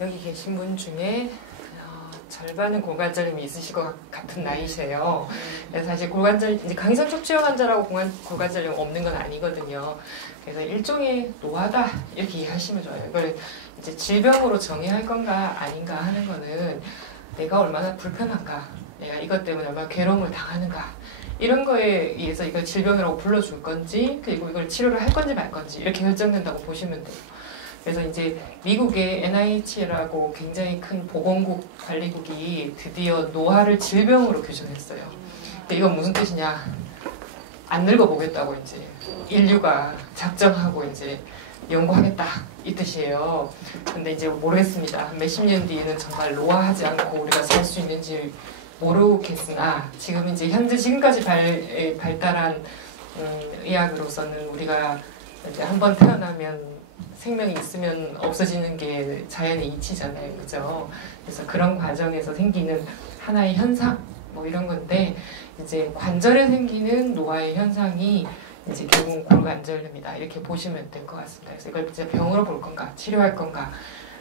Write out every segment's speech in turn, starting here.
여기 계신 분 중에 절반은 골관절염이 있으실 것 같은 나이세요. 그래서 사실 이제 강성 척추염 환자라고 골관절염 없는 건 아니거든요. 그래서 일종의 노화다 이렇게 이해하시면 좋아요. 이걸 이제 질병으로 정의할 건가 아닌가 하는 거는 내가 얼마나 불편한가, 내가 이것 때문에 얼마나 괴로움을 당하는가, 이런 거에 의해서 이걸 질병이라고 불러줄 건지, 그리고 이걸 치료를 할 건지 말 건지 이렇게 결정된다고 보시면 돼요. 그래서 이제 미국의 NIH라고 굉장히 큰 보건국 관리국이 드디어 노화를 질병으로 규정했어요. 근데 이건 무슨 뜻이냐? 안 늙어보겠다고 이제 인류가 작정하고 이제 연구하겠다 이 뜻이에요. 근데 이제 모르겠습니다. 몇십 년 뒤에는 정말 노화하지 않고 우리가 살 수 있는지 모르겠으나 지금 이제 현재 지금까지 발달한 의학으로서는 우리가 이제 한번 태어나면 생명이 있으면 없어지는 게 자연의 이치잖아요, 그죠? 그래서 그런 과정에서 생기는 하나의 현상, 뭐 이런 건데, 이제 관절에 생기는 노화의 현상이 이제 결국 골관절염이다 이렇게 보시면 될 것 같습니다. 그래서 이걸 이제 병으로 볼 건가, 치료할 건가,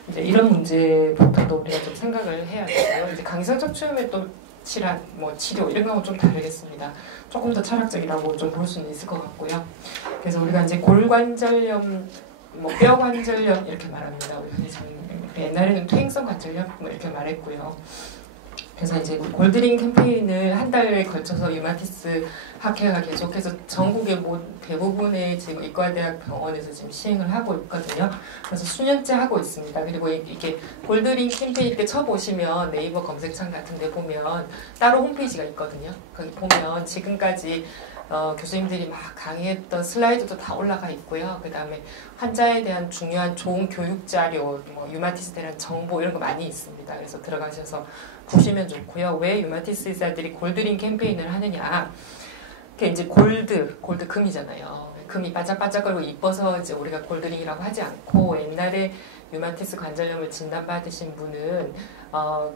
이제 이런 문제부터도 우리가 좀 생각을 해야 되고요. 이제 강성 척추염의 또 질환, 뭐 치료 이런 거하고 좀 다르겠습니다. 조금 더 철학적이라고 좀 볼 수는 있을 것 같고요. 그래서 우리가 이제 골관절염, 뭐 뼈관절염 이렇게 말합니다. 우리 옛날에는 퇴행성 관절염 뭐 이렇게 말했고요. 그래서 이제 골드링 캠페인을 한 달에 걸쳐서 유마티스 학회가 계속해서 전국의 대부분의 지금 의과대학 병원에서 지금 시행을 하고 있거든요. 그래서 수년째 하고 있습니다. 그리고 이게 골드링 캠페인 때 쳐보시면 네이버 검색창 같은 데 보면 따로 홈페이지가 있거든요. 거기 보면 지금까지 교수님들이 막 강의했던 슬라이드도 다 올라가 있고요. 그 다음에 환자에 대한 중요한 좋은 교육 자료, 뭐 유마티스에 대한 정보 이런 거 많이 있습니다. 그래서 들어가셔서 보시면 좋고요. 왜 유마티스 의사들이 골드링 캠페인을 하느냐? 그게 이제 골드 금이잖아요. 금이 반짝반짝거리고 이뻐서 이제 우리가 골드링이라고 하지 않고, 옛날에 유마티스 관절염을 진단받으신 분은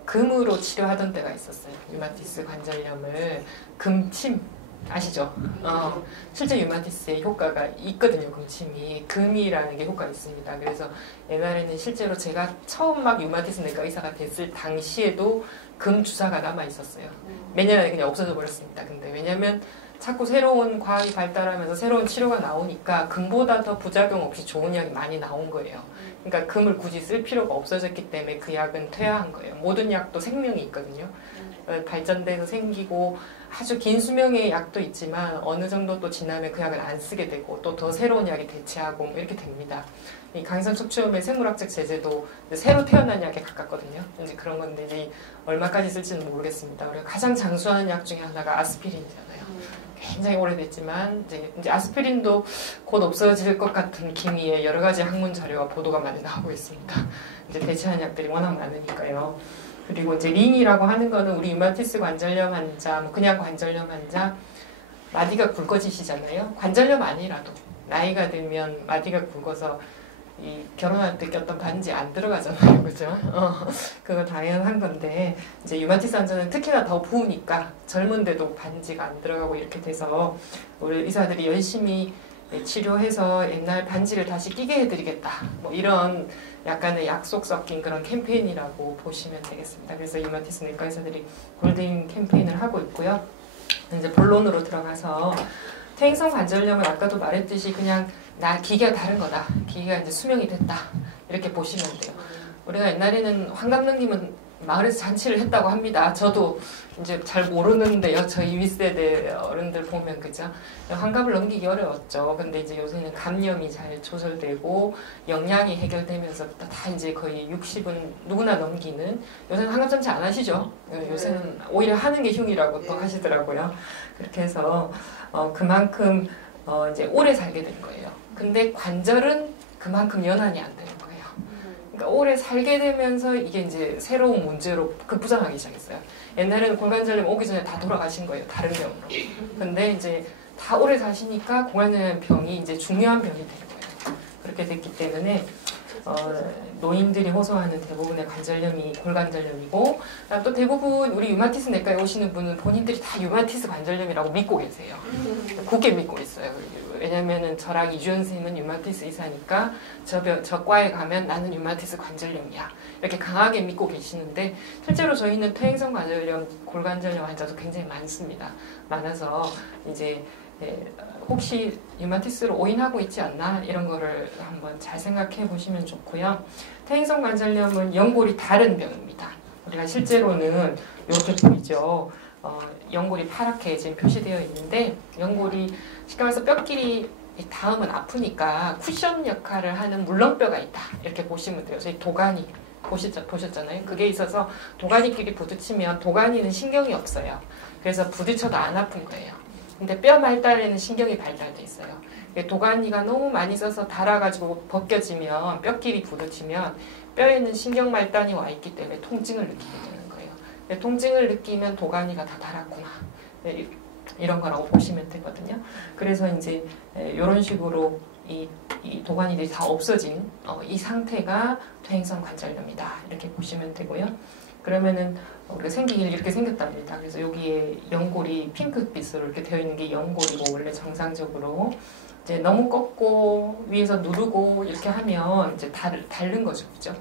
금으로 치료하던 때가 있었어요. 유마티스 관절염을 금침 아시죠? 실제 유마티스의 효과가 있거든요. 금침이 금이라는 게 효과가 있습니다. 그래서 옛날에는 실제로 제가 처음 막 유마티스 내과 의사가 됐을 당시에도 금 주사가 남아 있었어요. 몇 년 안에 그냥 없어져 버렸습니다. 근데 왜냐면 자꾸 새로운 과학이 발달하면서 새로운 치료가 나오니까 금보다 더 부작용 없이 좋은 약이 많이 나온 거예요. 그러니까 금을 굳이 쓸 필요가 없어졌기 때문에 그 약은 퇴화한 거예요. 모든 약도 생명이 있거든요. 발전돼서 생기고 아주 긴 수명의 약도 있지만 어느 정도 또 지나면 그 약을 안 쓰게 되고 또 더 새로운 약이 대체하고 뭐 이렇게 됩니다. 이 강성 척추염의 생물학적 제재도 새로 태어난 약에 가깝거든요. 이제 그런 건데 이제 얼마까지 쓸지는 모르겠습니다. 우리가 가장 장수하는 약 중에 하나가 아스피린이잖아요. 굉장히 오래됐지만 이제 아스피린도 곧 없어질 것 같은 기미의 여러 가지 학문 자료와 보도가 많이 나오고 있습니다. 이제 대체하는 약들이 워낙 많으니까요. 그리고 이제 링이라고 하는 거는 우리 유마티스 관절염 환자, 뭐 그냥 관절염 환자, 마디가 굵어지시잖아요. 관절염 아니라도 나이가 들면 마디가 굵어서 이 결혼할 때 꼈던 반지 안 들어가잖아요, 그죠? 그거 당연한 건데 이제 유마티스 환자는 특히나 더 부으니까 젊은데도 반지가 안 들어가고 이렇게 돼서 우리 의사들이 열심히 치료해서 옛날 반지를 다시 끼게 해드리겠다. 뭐 이런 약간의 약속 섞인 그런 캠페인이라고 보시면 되겠습니다. 그래서 유마티스 내과 의사들이 골드링 캠페인을 하고 있고요. 이제 본론으로 들어가서 퇴행성 관절염은 아까도 말했듯이 그냥 기계가 다른 거다. 기계가 이제 수명이 됐다. 이렇게 보시면 돼요. 우리가 옛날에는 환갑능님은 마을에서 잔치를 했다고 합니다. 저도 이제 잘 모르는데요. 저희 윗세대 어른들 보면 그죠? 환갑을 넘기기 어려웠죠. 근데 이제 요새는 감염이 잘 조절되고 영양이 해결되면서 다 이제 거의 60은 누구나 넘기는, 요새는 환갑잔치 안 하시죠? 요새는 오히려 하는 게 흉이라고 또 하시더라고요. 그렇게 해서 그만큼 이제 오래 살게 된 거예요. 근데 관절은 그만큼 연한이 안 되는 거예요. 그러니까 오래 살게 되면서 이게 이제 새로운 문제로 급부상하기 시작했어요. 옛날에는 골관절염 오기 전에 다 돌아가신 거예요. 다른 병으로. 근데 이제 다 오래 사시니까 골관절염 병이 이제 중요한 병이 된 거예요. 그렇게 됐기 때문에 노인들이 호소하는 대부분의 관절염이 골관절염이고, 또 대부분 우리 유마티스 내과에 오시는 분은 본인들이 다 유마티스 관절염이라고 믿고 계세요. 굳게 믿고 있어요. 왜냐면은 저랑 이주연 선생님은 유마티스 의사니까 저 과에 가면 나는 유마티스 관절염이야, 이렇게 강하게 믿고 계시는데, 실제로 저희는 퇴행성 관절염, 골관절염 환자도 굉장히 많습니다. 많아서 이제 혹시 유마티스로 오인하고 있지 않나, 이런 거를 한번 잘 생각해 보시면 좋고요. 퇴행성 관절염은 연골이 다른 병입니다. 우리가 실제로는 이렇게 보이죠. 연골이 파랗게 지금 표시되어 있는데, 연골이 쉽게 말해서 뼈끼리 닿으면 아프니까 쿠션 역할을 하는 물렁뼈가 있다, 이렇게 보시면 돼요. 저희 도가니 보셨잖아요. 그게 있어서 도가니끼리 부딪히면, 도가니는 신경이 없어요. 그래서 부딪혀도 안 아픈 거예요. 근데 뼈 말달에는 신경이 발달돼 있어요. 도가니가 너무 많이 써서 닳아가지고 벗겨지면, 뼈끼리 부딪히면 뼈에는 신경 말단이 와 있기 때문에 통증을 느끼게 되는 거예요. 통증을 느끼면 도가니가 다 닳았구나, 이런 거라고 보시면 되거든요. 그래서 이제 이런 식으로 이 도가니들이 다 없어진 이 상태가 퇴행성 관절염이다, 이렇게 보시면 되고요. 그러면은 우리가 생기길 이렇게 생겼답니다. 그래서 여기에 연골이 핑크빛으로 이렇게 되어 있는 게 연골이고, 원래 정상적으로 이제 너무 꺾고 위에서 누르고 이렇게 하면 이제 닳는 거죠, 그죠?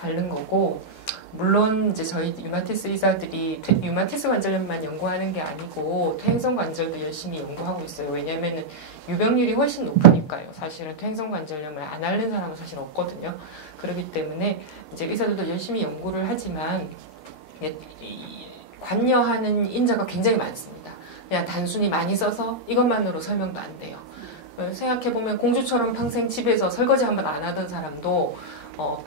닳는 거고, 물론 이제 저희 유마티스 의사들이 유마티스 관절염만 연구하는 게 아니고 퇴행성 관절도 열심히 연구하고 있어요. 왜냐면은 유병률이 훨씬 높으니까요. 사실은 퇴행성 관절염을 안 앓는 사람은 사실 없거든요. 그렇기 때문에 이제 의사들도 열심히 연구를 하지만 관여하는 인자가 굉장히 많습니다. 그냥 단순히 많이 써서 이것만으로 설명도 안 돼요. 생각해보면 공주처럼 평생 집에서 설거지 한 번 안 하던 사람도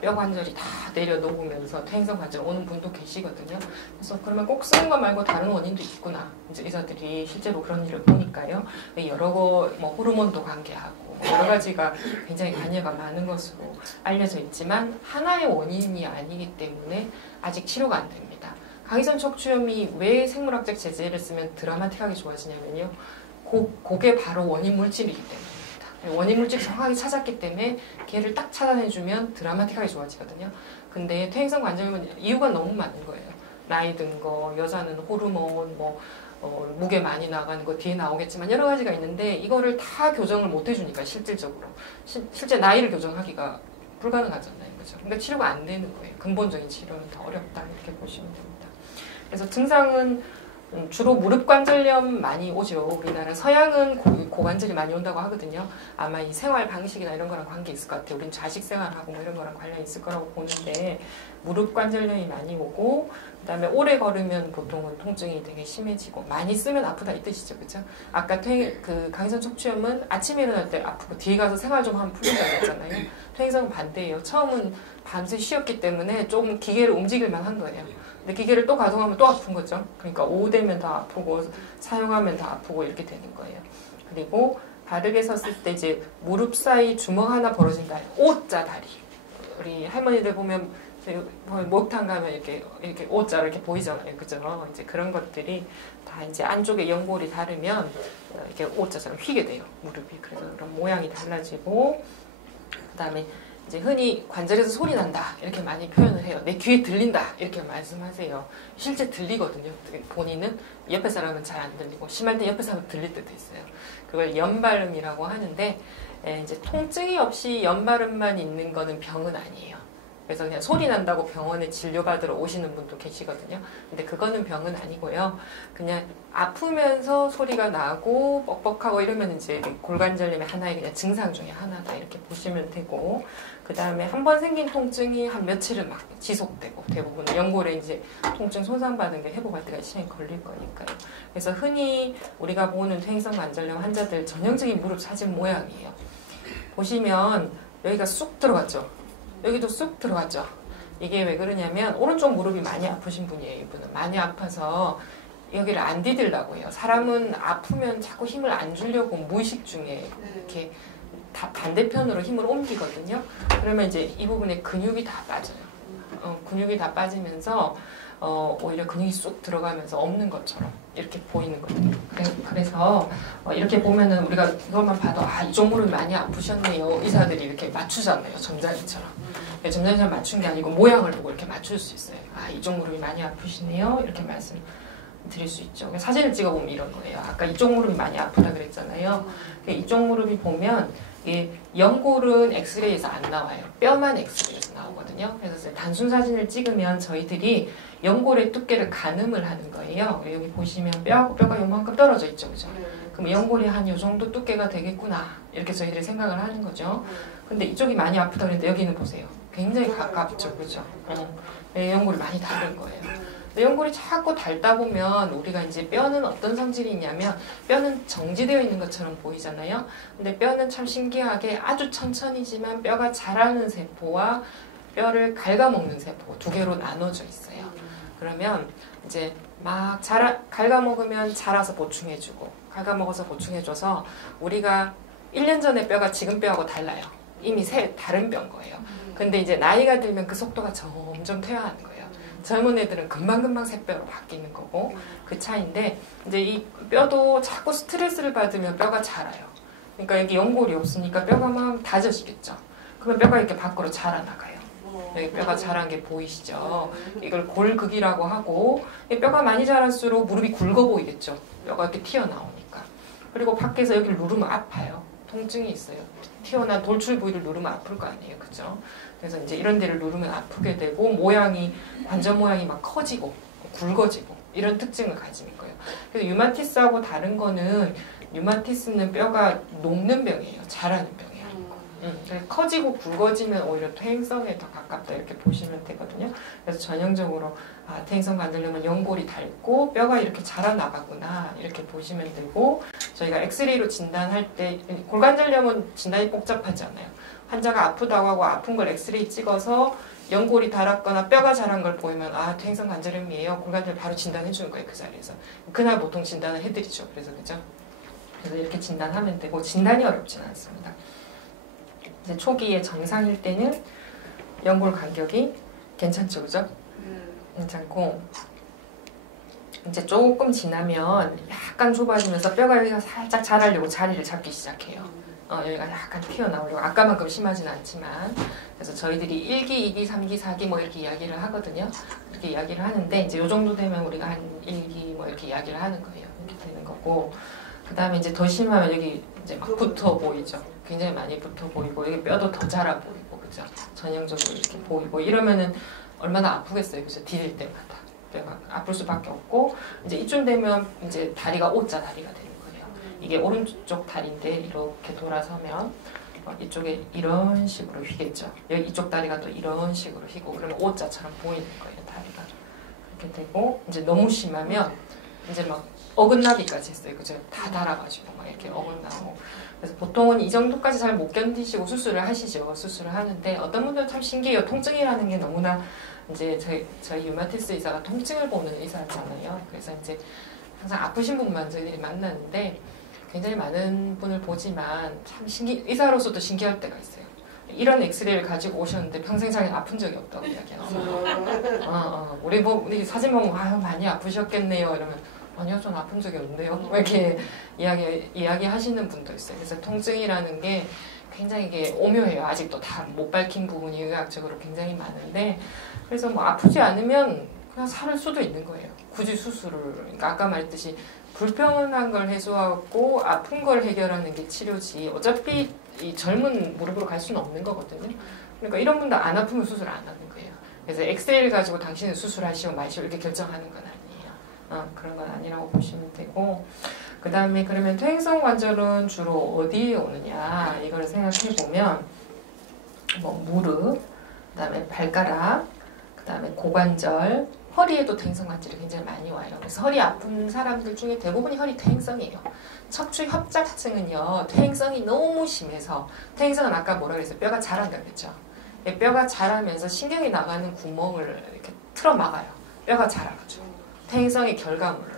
뼈 관절이 다 내려놓으면서 퇴행성 관절 오는 분도 계시거든요. 그래서 그러면 꼭 쓰는 것 말고 다른 원인도 있구나, 이제 의사들이 실제로 그런 일을 보니까요. 여러 거 호르몬도 관계하고 여러 가지가 굉장히 관여가 많은 것으로 알려져 있지만, 하나의 원인이 아니기 때문에 아직 치료가 안 됩니다. 강의성 척추염이 왜 생물학적 제재를 쓰면 드라마틱하게 좋아지냐면요, 그게 바로 원인 물질이기 때문입니다. 원인 물질 정확하게 찾았기 때문에 걔를 딱 찾아내주면 드라마틱하게 좋아지거든요. 근데 퇴행성 관절염은 이유가 너무 많은 거예요. 나이 든 거, 여자는 호르몬, 무게 많이 나가는 거 뒤에 나오겠지만 여러 가지가 있는데, 이거를 다 교정을 못 해주니까 실질적으로 실제 나이를 교정하기가 불가능하잖아요, 그죠? 그러니까 치료가 안 되는 거예요. 근본적인 치료는 더 어렵다, 이렇게 보시면 됩니다. 그래서 증상은 주로 무릎 관절염 많이 오죠. 우리나라 서양은 고관절이 많이 온다고 하거든요. 아마 이 생활 방식이나 이런 거랑 관계 있을 것 같아요. 우린 자식 생활하고 뭐 이런 거랑 관련이 있을 거라고 보는데, 무릎 관절염이 많이 오고, 그다음에 오래 걸으면 보통은 통증이 되게 심해지고, 많이 쓰면 아프다 이 뜻이죠, 그죠? 아까 강의성 척추염은 아침에 일어날 때 아프고 뒤에 가서 생활 좀 하면 풀린다고 했잖아요. 퇴행성은 반대예요. 처음은 밤새 쉬었기 때문에 좀 기계를 움직일만 한 거예요. 근데 기계를 또 가동하면 또 아픈 거죠. 그러니까 오후 되면 더 아프고 사용하면 더 아프고 이렇게 되는 거예요. 그리고 바르게 섰을 때 이제 무릎 사이 주먹 하나 벌어진다. O자 다리. 우리 할머니들 보면 목욕탕 가면 이렇게 O자로 이렇게 보이잖아요, 그죠? 이제 그런 것들이 다 이제 안쪽에 연골이 다르면 이렇게 O자처럼 휘게 돼요, 무릎이. 그래서 그런 모양이 달라지고, 그다음에 이제 흔히 관절에서 소리 난다, 이렇게 많이 표현을 해요. 내 귀에 들린다, 이렇게 말씀하세요. 실제 들리거든요. 본인은 옆에 사람은 잘 안 들리고, 심할 때 옆에 사람은 들릴 때도 있어요. 그걸 연발음이라고 하는데, 이제 통증이 없이 연발음만 있는 거는 병은 아니에요. 그래서 그냥 소리 난다고 병원에 진료받으러 오시는 분도 계시거든요. 근데 그거는 병은 아니고요. 그냥 아프면서 소리가 나고 뻑뻑하고 이러면 이제 골관절염의 하나의 그냥 증상 중에 하나다, 이렇게 보시면 되고, 그 다음에 한 번 생긴 통증이 한 며칠은 막 지속되고, 대부분 연골에 이제 통증 손상받은 게 회복할 때가 시간이 걸릴 거니까요. 그래서 흔히 우리가 보는 퇴행성 관절염 환자들 전형적인 무릎 사진 모양이에요. 보시면 여기가 쑥 들어갔죠. 여기도 쑥 들어갔죠. 이게 왜 그러냐면 오른쪽 무릎이 많이 아프신 분이에요. 이분은 많이 아파서 여기를 안 디딜라고 해요. 사람은 아프면 자꾸 힘을 안 주려고 무의식 중에 이렇게 다 반대편으로 힘을 옮기거든요. 그러면 이제 이 부분에 근육이 다 빠져요. 근육이 다 빠지면서 오히려 근육이 쑥 들어가면서 없는 것처럼 이렇게 보이는 거예요. 그래서 이렇게 보면은 우리가 이것만 봐도 이쪽 무릎이 많이 아프셨네요. 의사들이 이렇게 맞추잖아요, 점자기처럼. 점점점 맞춘 게 아니고 모양을 보고 이렇게 맞출 수 있어요. 아, 이쪽 무릎이 많이 아프시네요. 이렇게 말씀 드릴 수 있죠. 사진을 찍어보면 이런 거예요. 아까 이쪽 무릎이 많이 아프다 그랬잖아요. 이쪽 무릎이 보면 연골은 엑스레이에서 안 나와요. 뼈만 엑스레이에서 나오거든요. 그래서 단순 사진을 찍으면 저희들이 연골의 두께를 가늠을 하는 거예요. 여기 보시면 뼈가 요만큼 떨어져 있죠. 그죠? 그럼 연골이 한 요 정도 두께가 되겠구나. 이렇게 저희들이 생각을 하는 거죠. 근데 이쪽이 많이 아프다 그랬는데 여기는 보세요. 굉장히 가깝죠. 그죠? 연골이 많이 다른 거예요. 연골이 자꾸 닳다 보면 우리가 이제 뼈는 어떤 성질이 있냐면 뼈는 정지되어 있는 것처럼 보이잖아요. 근데 뼈는 참 신기하게 아주 천천히지만 뼈가 자라는 세포와 뼈를 갉아먹는 세포 두 개로 나눠져 있어요. 그러면 이제 막 갉아먹으면 자라서 보충해주고 갉아먹어서 보충해줘서 우리가 1년 전에 뼈가 지금 뼈하고 달라요. 이미 다른 뼈인 거예요. 근데 이제 나이가 들면 그 속도가 점점 퇴화하는 거예요. 젊은 애들은 금방금방 새뼈로 바뀌는 거고 그 차이인데 이제 이 뼈도 자꾸 스트레스를 받으면 뼈가 자라요. 그러니까 여기 연골이 없으니까 뼈가 막 다져지겠죠. 그러면 뼈가 이렇게 밖으로 자라나가요. 여기 뼈가 자란 게 보이시죠? 이걸 골극이라고 하고 뼈가 많이 자랄수록 무릎이 굵어 보이겠죠. 뼈가 이렇게 튀어나오니까. 그리고 밖에서 여기를 누르면 아파요. 통증이 있어요. 튀어나온 돌출 부위를 누르면 아플 거 아니에요. 그죠? 그래서 이제 이런 데를 누르면 아프게 되고 관절 모양이 막 커지고 굵어지고 이런 특징을 가진 거예요. 그래서 류마티스하고 다른 거는 류마티스는 뼈가 녹는 병이에요. 자라는 병이 아니고. 커지고 굵어지면 오히려 퇴행성에 더 가깝다 이렇게 보시면 되거든요. 그래서 전형적으로 퇴행성 관절염은 연골이 닳고 뼈가 이렇게 자라나가구나 이렇게 보시면 되고 저희가 엑스레이로 진단할 때 골관절염은 진단이 복잡하지 않아요. 환자가 아프다고 하고 아픈 걸 엑스레이 찍어서 연골이 닳았거나 뼈가 자란 걸 보이면 퇴행성 관절염이에요. 골관절 바로 진단해 주는 거예요. 그 자리에서. 그날 보통 진단을 해드리죠. 그래서 이렇게 진단하면 되고 진단이 어렵진 않습니다. 이제 초기에 정상일 때는 연골 간격이 괜찮죠, 그죠? 괜찮고 이제 조금 지나면 약간 좁아지면서 뼈가 여기가 살짝 자라려고 자리를 잡기 시작해요. 여기가 약간 튀어나오려고 아까만큼 심하진 않지만 그래서 저희들이 1기, 2기, 3기, 4기 뭐 이렇게 이야기를 하거든요. 이렇게 이야기를 하는데 이제 요 정도 되면 우리가 한 1기 뭐 이렇게 이야기를 하는 거예요. 이렇게 되는 거고 그 다음에 이제 더 심하면 여기 이제 막 붙어 보이죠. 굉장히 많이 붙어 보이고 여기 뼈도 더 자라 보이고 그죠. 전형적으로 이렇게 보이고 이러면은 얼마나 아프겠어요. 그죠. 디딜 때마다 뼈가 아플 수밖에 없고 이제 이쯤 되면 이제 다리가 O자 다리가 되는 거예요. 이게 오른쪽 다리인데 이렇게 돌아서면 이쪽에 이런 식으로 휘겠죠. 여기 이쪽 다리가 또 이런 식으로 휘고 그러면 O자처럼 보이는 거예요. 다리가 이렇게 되고 이제 너무 심하면 이제 막 어긋나기까지 했어요. 그죠? 다 달아가지고 막 이렇게 어긋나고. 그래서 보통은 이 정도까지 잘 못 견디시고 수술을 하시죠. 수술을 하는데 어떤 분들은 참 신기해요. 통증이라는 게 너무나 이제 저희 류마티스 의사가 통증을 보는 의사잖아요. 그래서 이제 항상 아프신 분만 저희들이 만나는데 굉장히 많은 분을 보지만 참 의사로서도 신기할 때가 있어요. 이런 엑스레이를 가지고 오셨는데 평생 자기는 아픈 적이 없다고 이야기하세요. 우리 사진 보면 많이 아프셨겠네요. 이러면 아니요, 전 아픈 적이 없네요. 이렇게 이야기하시는 분도 있어요. 그래서 통증이라는 게 굉장히 이게 오묘해요. 아직도 다 못 밝힌 부분이 의학적으로 굉장히 많은데 그래서 뭐 아프지 않으면 그냥 살 수도 있는 거예요. 굳이 수술을. 그러니까 아까 말했듯이 불편한 걸 해소하고 아픈 걸 해결하는 게 치료지 어차피 이 젊은 무릎으로 갈 수는 없는 거거든요. 그러니까 이런 분들 안 아프면 수술 안 하는 거예요. 그래서 엑스레이를 가지고 당신은 수술하시오 마시오 이렇게 결정하는 건 아니에요. 그런 건 아니라고 보시면 되고 그 다음에 그러면 퇴행성 관절은 주로 어디에 오느냐 이걸 생각해 보면 뭐 무릎, 그 다음에 발가락, 그 다음에 고관절, 허리에도 퇴행성 관절이 굉장히 많이 와요. 그래서 허리 아픈 사람들 중에 대부분이 허리 퇴행성이에요. 척추 협착증은요 퇴행성이 너무 심해서 퇴행성은 아까 뭐라 그랬어요? 뼈가 자란다 그랬죠. 뼈가 자라면서 신경이 나가는 구멍을 이렇게 틀어 막아요. 뼈가 자라가지고 퇴행성의 결과물로.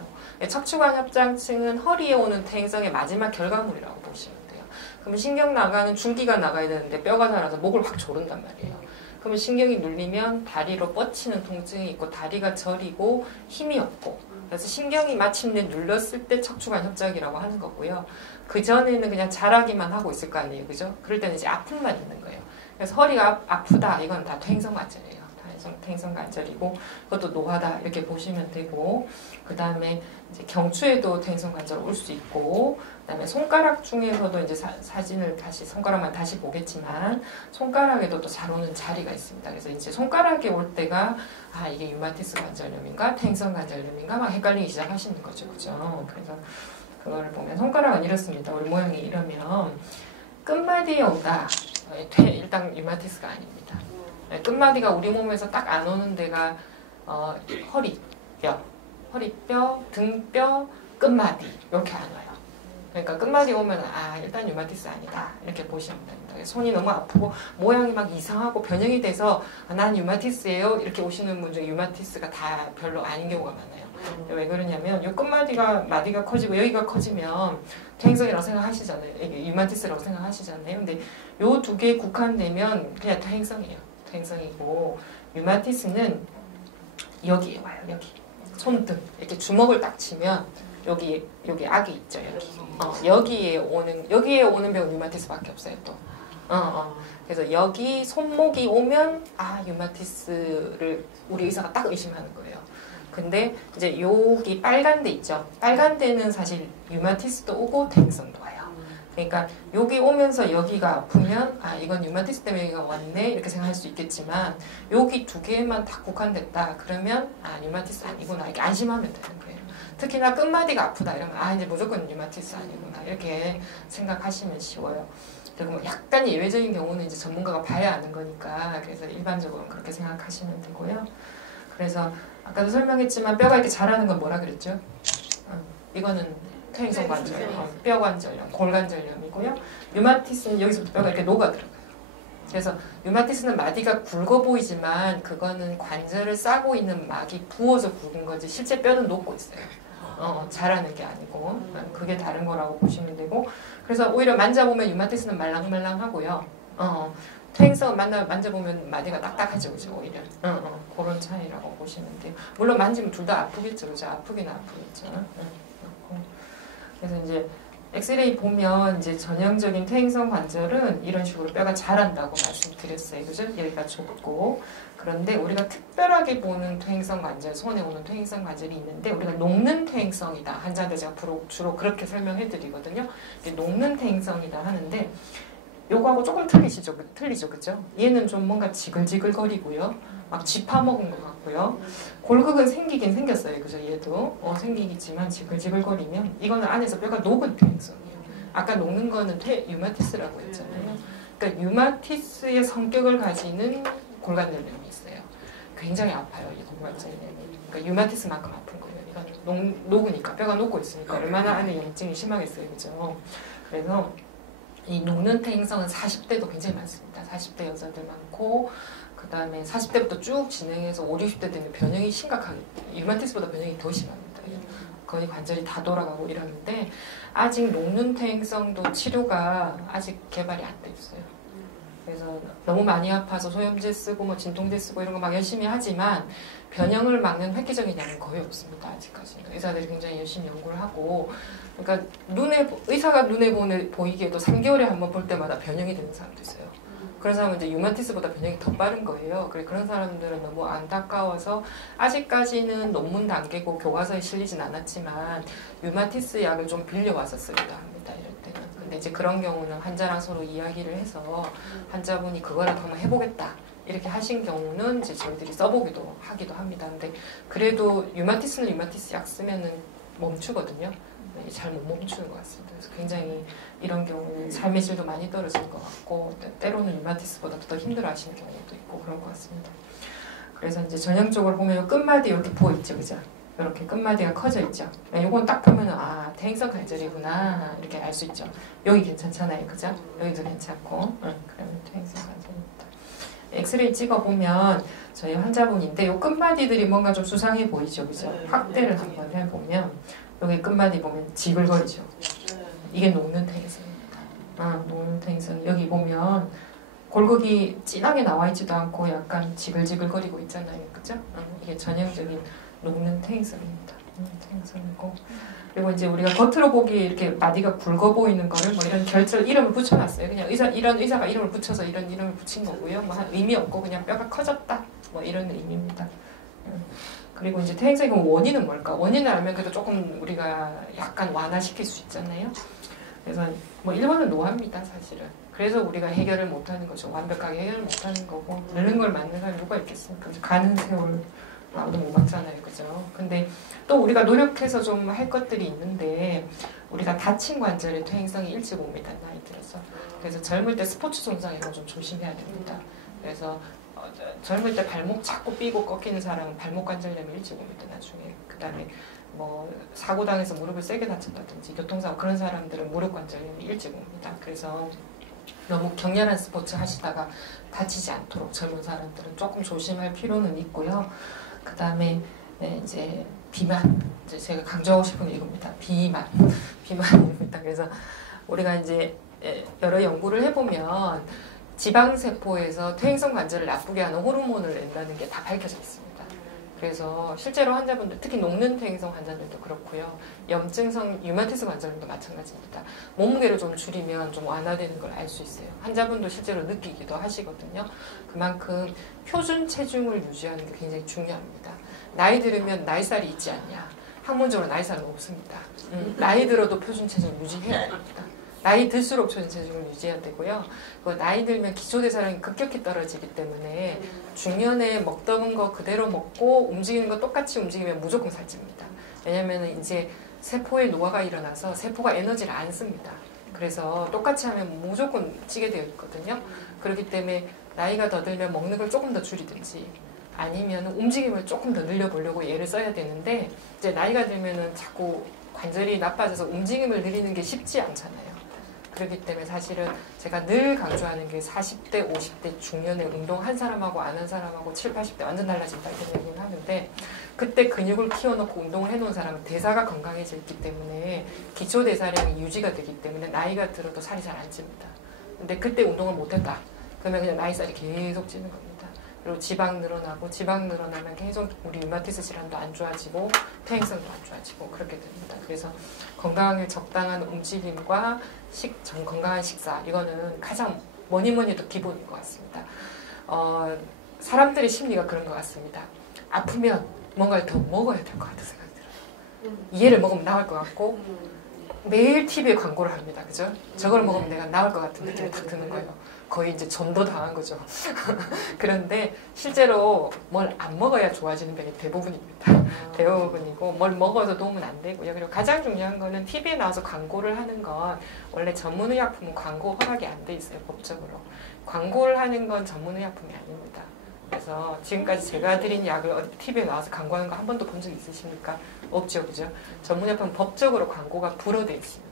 척추관 협착증은 허리에 오는 퇴행성의 마지막 결과물이라고 보시면 돼요. 그러면 신경 나가는 줄기가 나가야 되는데 뼈가 자라서 목을 확 조른단 말이에요. 그러면 신경이 눌리면 다리로 뻗치는 통증이 있고 다리가 저리고 힘이 없고 그래서 신경이 마침내 눌렸을 때 척추관 협착이라고 하는 거고요. 그전에는 그냥 자라기만 하고 있을 거 아니에요. 그죠? 그럴 때는 이제 아픔만 있는 거예요. 그래서 허리가 아프다 이건 다 퇴행성 관절이에요. 퇴행성 관절이고 그것도 노화다 이렇게 보시면 되고 그 다음에 이제 경추에도 퇴행성 관절 올 수 있고 그다음에 손가락 중에서도 이제 사진을 다시 손가락만 다시 보겠지만 손가락에도 또 잘 오는 자리가 있습니다. 그래서 이제 손가락에 올 때가 아 이게 류마티스 관절염인가 퇴행성 관절염인가 막 헷갈리기 시작하시는 거죠, 그죠? 그래서 그거를 보면 손가락은 이렇습니다. 우리 모양이 이러면 끝마디에 온다. 일단 류마티스가 아닙니다. 끝마디가 우리 몸에서 딱 안 오는 데가 허리뼈, 등뼈, 끝마디 이렇게 안 와요. 그러니까 끝마디 오면 아 일단 류마티스 아니다 이렇게 보시면 됩니다. 손이 너무 아프고 모양이 막 이상하고 변형이 돼서 아, 난 류마티스예요 이렇게 오시는 분 중에 류마티스가 다 별로 아닌 경우가 많아요. 왜 그러냐면 이 마디가 커지고 여기가 커지면 퇴행성이라고 생각하시잖아요. 이게 류마티스라고 생각하시잖아요. 근데 요 두 개에 국한되면 그냥 퇴행성이에요. 퇴행성이고 류마티스는 여기에 와요. 여기 손등 이렇게 주먹을 딱 치면 여기 악이 있죠. 여기에 오는 병은 류마티스밖에 없어요. 또 그래서 여기 손목이 오면 아 류마티스를 우리 의사가 딱 의심하는 거예요. 근데 이제 여기 빨간 데 있죠. 빨간 데는 사실 류마티스도 오고 퇴행성도 와요. 그러니까 여기 오면서 여기가 아프면 아 이건 류마티스 때문에 여기가 왔네 이렇게 생각할 수 있겠지만 여기 두 개만 다 국한됐다 그러면 아 류마티스 아니구나 이렇게 안심하면 되는 거예요. 특히나 끝마디가 아프다 이러면 아 이제 무조건 류마티스 아니구나 이렇게 생각하시면 쉬워요. 그리고 약간 예외적인 경우는 이제 전문가가 봐야 아는 거니까 그래서 일반적으로는 그렇게 생각하시면 되고요. 그래서 아까도 설명했지만 뼈가 이렇게 자라는 건 뭐라 그랬죠? 이거는 퇴행성 관절염, 뼈 관절염, 골관절염이고요. 류마티스는 여기서부터 뼈가 이렇게 녹아 들어가요. 그래서 류마티스는 마디가 굵어 보이지만 그거는 관절을 싸고 있는 막이 부어서 굵은 거지 실제 뼈는 녹고 있어요. 자라는 게 아니고 그게 다른 거라고 보시면 되고 그래서 오히려 만져보면 류마티스는 말랑말랑하고요. 퇴행성 만져보면 마디가 딱딱하죠, 그죠? 오히려 그런 차이라고 보시면 돼요. 물론 만지면 둘 다 아프겠죠, 그죠? 아프긴 아프겠죠. 그래서 이제 엑스레이 보면 이제 전형적인 퇴행성 관절은 이런 식으로 뼈가 자란다고 말씀드렸어요, 그죠? 여기가 좁고 그런데 우리가 특별하게 보는 퇴행성 관절, 손에 오는 퇴행성 관절이 있는데 우리가 녹는 퇴행성이다. 환자한테 제가 주로 그렇게 설명해 드리거든요. 녹는 퇴행성이다 하는데 요거하고 조금 틀리죠, 그죠? 얘는 좀 뭔가 지글지글거리고요. 막 쥐파먹은 것 같고요. 골극은 생기긴 생겼어요, 그죠? 얘도 생기겠지만 지글지글거리면 이거는 안에서 뼈가 녹은 퇴행성이에요. 아까 녹는 거는 류마티스라고 했잖아요. 그러니까 류마티스의 성격을 가지는 골관절염이 있어요. 굉장히 아파요, 이 골관절염이. 그러니까 류마티스만큼 아픈 거예요. 이건 녹으니까 뼈가 녹고 있으니까 얼마나 안에 염증이 심하겠어요, 그죠? 그래서 이 녹는 퇴행성은 40대도 굉장히 많습니다. 40대 여자들 많고 그 다음에 40대부터 쭉 진행해서 5, 60대 되면 변형이 심각하게 류마티스보다 변형이 더 심합니다. 거의 관절이 다 돌아가고 이러는데 아직 녹는 퇴행성도 치료가 아직 개발이 안 돼 있어요. 그래서 너무 많이 아파서 소염제 쓰고 뭐 진통제 쓰고 이런 거 막 열심히 하지만 변형을 막는 획기적인 약은 거의 없습니다. 아직까지는. 의사들이 굉장히 열심히 연구를 하고 그러니까 의사가 눈에 보이기에도 3개월에 한 번 볼 때마다 변형이 되는 사람도 있어요. 그런 사람은 이제 류마티스보다 변형이 더 빠른 거예요. 그런 사람들은 너무 안타까워서 아직까지는 논문 단계고 교과서에 실리진 않았지만 류마티스 약을 좀 빌려와서 쓰기도 합니다. 이럴 때는. 근데 이제 그런 경우는 환자랑 서로 이야기를 해서 환자분이 그거라도 한번 해보겠다. 이렇게 하신 경우는 이제 저희들이 하기도 합니다. 근데 그래도 류마티스는 류마티스 약 쓰면은 멈추거든요. 잘 못 멈추는 것 같습니다. 그래서 굉장히 이런 경우는 삶의 질도 많이 떨어질 것 같고 때로는 류마티스보다 더 힘들어하시는 경우도 있고 그럴 것 같습니다. 그래서 이제 전형적으로 보면 끝마디 이렇게 부어 있죠, 그죠? 이렇게 끝마디가 커져 있죠. 이건 딱 보면은 아 퇴행성 관절이구나 이렇게 알 수 있죠. 여기 괜찮잖아요, 그죠? 여기도 괜찮고, 그러면 퇴행성 관절입니다. 엑스레이 찍어보면 저희 환자분인데 이 끝마디들이 뭔가 좀 수상해 보이죠, 그죠? 확대를 한번 해보면 여기 끝마디 보면 지글거리죠. 이게 녹는 퇴행성입니다. 녹는 퇴행성. 여기 보면 골극이 진하게 나와 있지도 않고 약간 지글지글거리고 있잖아요, 그죠? 이게 전형적인 녹는 퇴행성입니다. 퇴행성이고. 그리고 이제 우리가 겉으로 보기 이렇게 마디가 굵어 보이는 거를 뭐 이런 결절 이름을 붙여놨어요. 그냥 이런 의사가 이름을 붙여서 이런 이름을 붙인 거고요. 뭐 의미 없고 그냥 뼈가 커졌다 뭐 이런 의미입니다. 그리고 이제 퇴행성의 원인은 뭘까? 원인을 알면 그래도 조금 우리가 약간 완화시킬 수 있잖아요. 그래서 뭐 1번은 노화입니다, 사실은. 그래서 우리가 해결을 못하는 거죠. 완벽하게 해결을 못하는 거고 늙는 걸 막는 사람이 누가 있겠습니까? 가는 세월 아무도 못 막잖아요, 그죠? 근데 또 우리가 노력해서 좀 할 것들이 있는데 우리가 다친 관절의 퇴행성이 일찍 옵니다, 나이 들어서. 그래서 젊을 때 스포츠 손상 이런 거 좀 조심해야 됩니다. 그래서 젊을 때 발목 자꾸 삐고 꺾이는 사람은 발목 관절염이 일찍 옵니다, 나중에. 그 다음에 뭐 사고 당해서 무릎을 세게 다쳤다든지 교통사고 그런 사람들은 무릎 관절염이 일찍 옵니다. 그래서 너무 격렬한 스포츠 하시다가 다치지 않도록 젊은 사람들은 조금 조심할 필요는 있고요. 그 다음에 이제 비만, 이제 제가 강조하고 싶은 게 이겁니다. 비만입니다. 그래서 우리가 이제 여러 연구를 해보면 지방세포에서 퇴행성 관절을 나쁘게 하는 호르몬을 낸다는 게 다 밝혀져 있습니다. 그래서 실제로 환자분들, 특히 녹는 퇴행성 환자들도 그렇고요. 염증성 류마티스 관절도 마찬가지입니다. 몸무게를 좀 줄이면 좀 완화되는 걸 알 수 있어요. 환자분도 실제로 느끼기도 하시거든요. 그만큼 표준 체중을 유지하는 게 굉장히 중요합니다. 나이 들으면 나이살이 있지 않냐? 학문적으로 나이살은 없습니다. 나이 들어도 표준 체중 유지해야 됩니다. 나이 들수록 표준 체중을 유지해야 되고요. 나이 들면 기초대사량이 급격히 떨어지기 때문에 중년에 먹던 거 그대로 먹고 움직이는 거 똑같이 움직이면 무조건 살찝니다. 왜냐하면 이제 세포의 노화가 일어나서 세포가 에너지를 안 씁니다. 그래서 똑같이 하면 무조건 찌게 되어 있거든요. 그렇기 때문에 나이가 더 들면 먹는 걸 조금 더 줄이든지 아니면 움직임을 조금 더 늘려보려고 애를 써야 되는데 이제 나이가 들면은 자꾸 관절이 나빠져서 움직임을 늘리는 게 쉽지 않잖아요. 그렇기 때문에 사실은 제가 늘 강조하는 게 40대, 50대 중년에 운동한 사람하고 안 한 사람하고 7, 80대 완전 달라진다 이런 얘기를 하는데 그때 근육을 키워놓고 운동을 해놓은 사람은 대사가 건강해져 있기 때문에 기초대사량이 유지가 되기 때문에 나이가 들어도 살이 잘 안 찝니다. 근데 그때 운동을 못했다. 그러면 그냥 나이살이 계속 찌는 겁니다. 그리고 지방 늘어나고 지방 늘어나면 계속 우리 류마티스 질환도 안 좋아지고 퇴행성도 안 좋아지고 그렇게 됩니다. 그래서 건강하게 적당한 움직임과 건강한 식사 이거는 가장 뭐니 해도 기본인 것 같습니다. 사람들의 심리가 그런 것 같습니다. 아프면 뭔가를 더 먹어야 될 것 같은 생각이 들어요. 이해를 먹으면 나을 것 같고 매일 TV에 광고를 합니다. 그죠? 저걸 먹으면 내가 나을 것 같은 느낌이 딱 드는 거예요. 거의 이제 전도 당한 거죠. 그런데 실제로 뭘 안 먹어야 좋아지는 병이 대부분입니다. 대부분이고 뭘 먹어서 도움은 안 되고요. 그리고 가장 중요한 거는 TV에 나와서 광고를 하는 건 원래 전문의약품은 광고 허락이 안 돼 있어요. 법적으로. 광고를 하는 건 전문의약품이 아닙니다. 그래서 지금까지 제가 드린 약을 TV에 나와서 광고하는 거 한 번도 본 적 있으십니까? 없죠. 그죠? 전문의약품은 법적으로 광고가 불허되어 있습니다.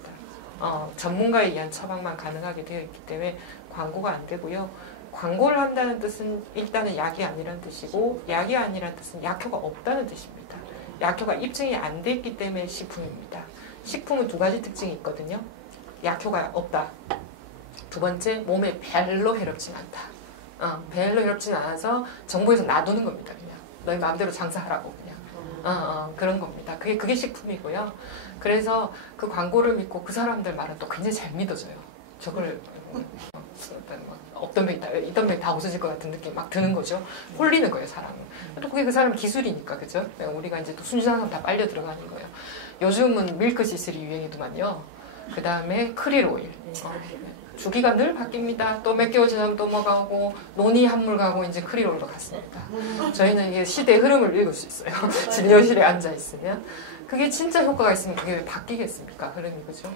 전문가에 의한 처방만 가능하게 되어 있기 때문에 광고가 안 되고요. 광고를 한다는 뜻은 일단은 약이 아니라는 뜻이고 약이 아니라는 뜻은 약효가 없다는 뜻입니다. 약효가 입증이 안 돼 있기 때문에 식품입니다. 식품은 두 가지 특징이 있거든요. 약효가 없다. 두 번째, 몸에 별로 해롭진 않다. 별로 해롭진 않아서 정부에서 놔두는 겁니다. 그냥 너희 마음대로 장사하라고 그냥 그런 겁니다. 그게 식품이고요. 그래서 그 광고를 믿고 그 사람들 말은 또 굉장히 잘 믿어져요. 저걸 없던 병이 있던 병이 다 없어질 것 같은 느낌 막 드는 거죠. 홀리는 거예요, 사람은. 또 그게 그 사람 기술이니까, 그죠? 우리가 이제 또 순진한 사람 다 빨려 들어가는 거예요. 요즘은 밀크 시슬이 유행이더만요. 그 다음에 크릴 오일. 주기가 늘 바뀝니다. 또 몇 개월 지나면 또 뭐가 오고 논이 한물 가고 이제 크릴 오일로 갔습니다. 저희는 이게 시대의 흐름을 읽을 수 있어요. 진료실에 앉아 있으면. 그게 진짜 효과가 있으면 그게 왜 바뀌겠습니까? 흐름이, 그죠?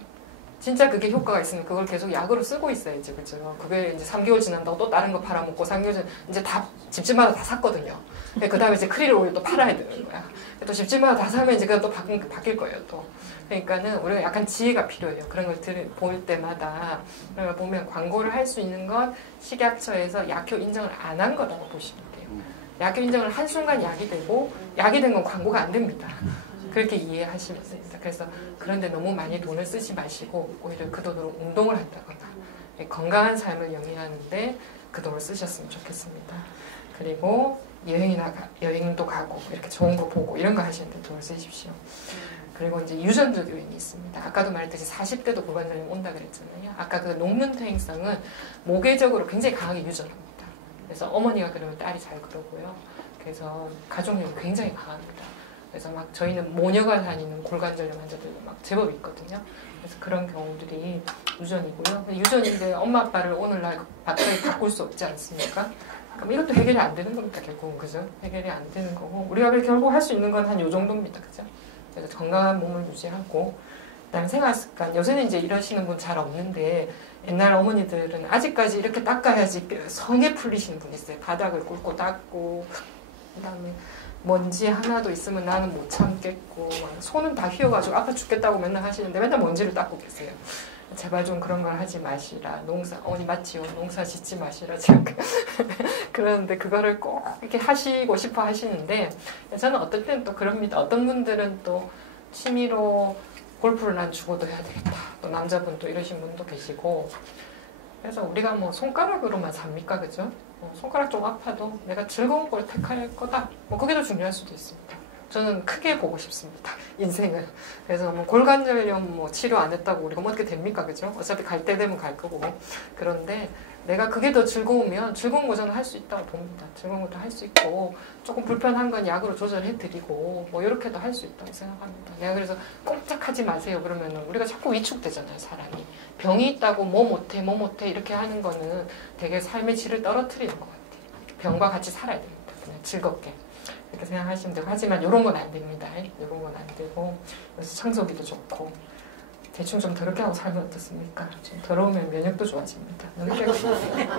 진짜 그게 효과가 있으면 그걸 계속 약으로 쓰고 있어야지, 그죠? 그게 이제 3개월 지난다고 또 다른 거 팔아먹고 3개월 전 이제 다 집집마다 다 샀거든요. 그 다음에 이제 크릴 오일 또 팔아야 되는 거야. 또 집집마다 다 사면 이제 그거 또 바뀔 거예요, 또. 그러니까는 우리가 약간 지혜가 필요해요. 그런 걸 볼 때마다. 그러니까 보면 광고를 할 수 있는 건 식약처에서 약효 인정을 안 한 거라고 보시면 돼요. 약효 인정을 한순간 약이 되고 약이 된 건 광고가 안 됩니다. 그렇게 이해하시면 됩니다. 그래서 그런데 너무 많이 돈을 쓰지 마시고 오히려 그 돈으로 운동을 한다거나 건강한 삶을 영위하는데 그 돈을 쓰셨으면 좋겠습니다. 그리고 여행도 가고 이렇게 좋은 거 보고 이런 거 하시는데 돈을 쓰십시오. 그리고 이제 유전적 요인이 있습니다. 아까도 말했듯이 40대도 고관절염 온다 그랬잖아요. 아까 그 녹는 퇴행성은 모계적으로 굉장히 강하게 유전합니다. 그래서 어머니가 그러면 딸이 잘 그러고요. 그래서 가족력이 굉장히 강합니다. 그래서 막 저희는 모녀가 다니는 골관절염 환자들도 막 제법 있거든요. 그래서 그런 경우들이 유전이고요. 유전인데 엄마 아빠를 오늘날 갑자기 바꿀 수 없지 않습니까? 그럼 이것도 해결이 안 되는 겁니까, 결국은, 그죠? 해결이 안 되는 거고 우리가 결국 할 수 있는 건 한 요 정도입니다, 그죠? 그래서 건강한 몸을 유지하고, 그다음에 생활습관. 요새는 이제 이러시는 분 잘 없는데 옛날 어머니들은 아직까지 이렇게 닦아야지 성에 풀리시는 분이 있어요. 바닥을 꿇고 닦고, 그다음에 먼지 하나도 있으면 나는 못 참겠고, 손은 다 휘어가지고 아파 죽겠다고 맨날 하시는데 맨날 먼지를 닦고 계세요. 제발 좀 그런 걸 하지 마시라. 어머니 맞지요? 농사 짓지 마시라. 제가 그러는데 그거를 꼭 이렇게 하시고 싶어 하시는데, 저는 어떨 때는 또 그럽니다. 어떤 분들은 또 취미로 골프를 난 죽어도 해야 되겠다. 또 남자분 또 이러신 분도 계시고, 그래서 우리가 뭐 손가락으로만 삽니까, 그죠? 손가락 좀 아파도 내가 즐거운 걸 택할 거다. 뭐 그게 더 중요할 수도 있습니다. 저는 크게 보고 싶습니다. 인생을. 그래서 뭐 골관절염 뭐 치료 안 했다고 우리가 뭐 어떻게 됩니까? 그죠? 어차피 갈 때 되면 갈 거고. 그런데 내가 그게 더 즐거우면 즐거운 거 저는 할 수 있다고 봅니다. 즐거운 것도 할 수 있고, 조금 불편한 건 약으로 조절해드리고, 뭐 이렇게도 할 수 있다고 생각합니다. 내가 그래서 꼼짝하지 마세요 그러면은 우리가 자꾸 위축되잖아요, 사람이. 병이 있다고 뭐 못해 이렇게 하는 거는 되게 삶의 질을 떨어뜨리는 것 같아요. 병과 같이 살아야 됩니다. 그냥 즐겁게. 이렇게 생각하시면 되고, 하지만 이런 건 안 됩니다. 이런 건 안 되고, 그래서 청소기도 좋고, 대충 좀 더럽게 하고 살면 어떻습니까? 좀 더러우면 면역도 좋아집니다.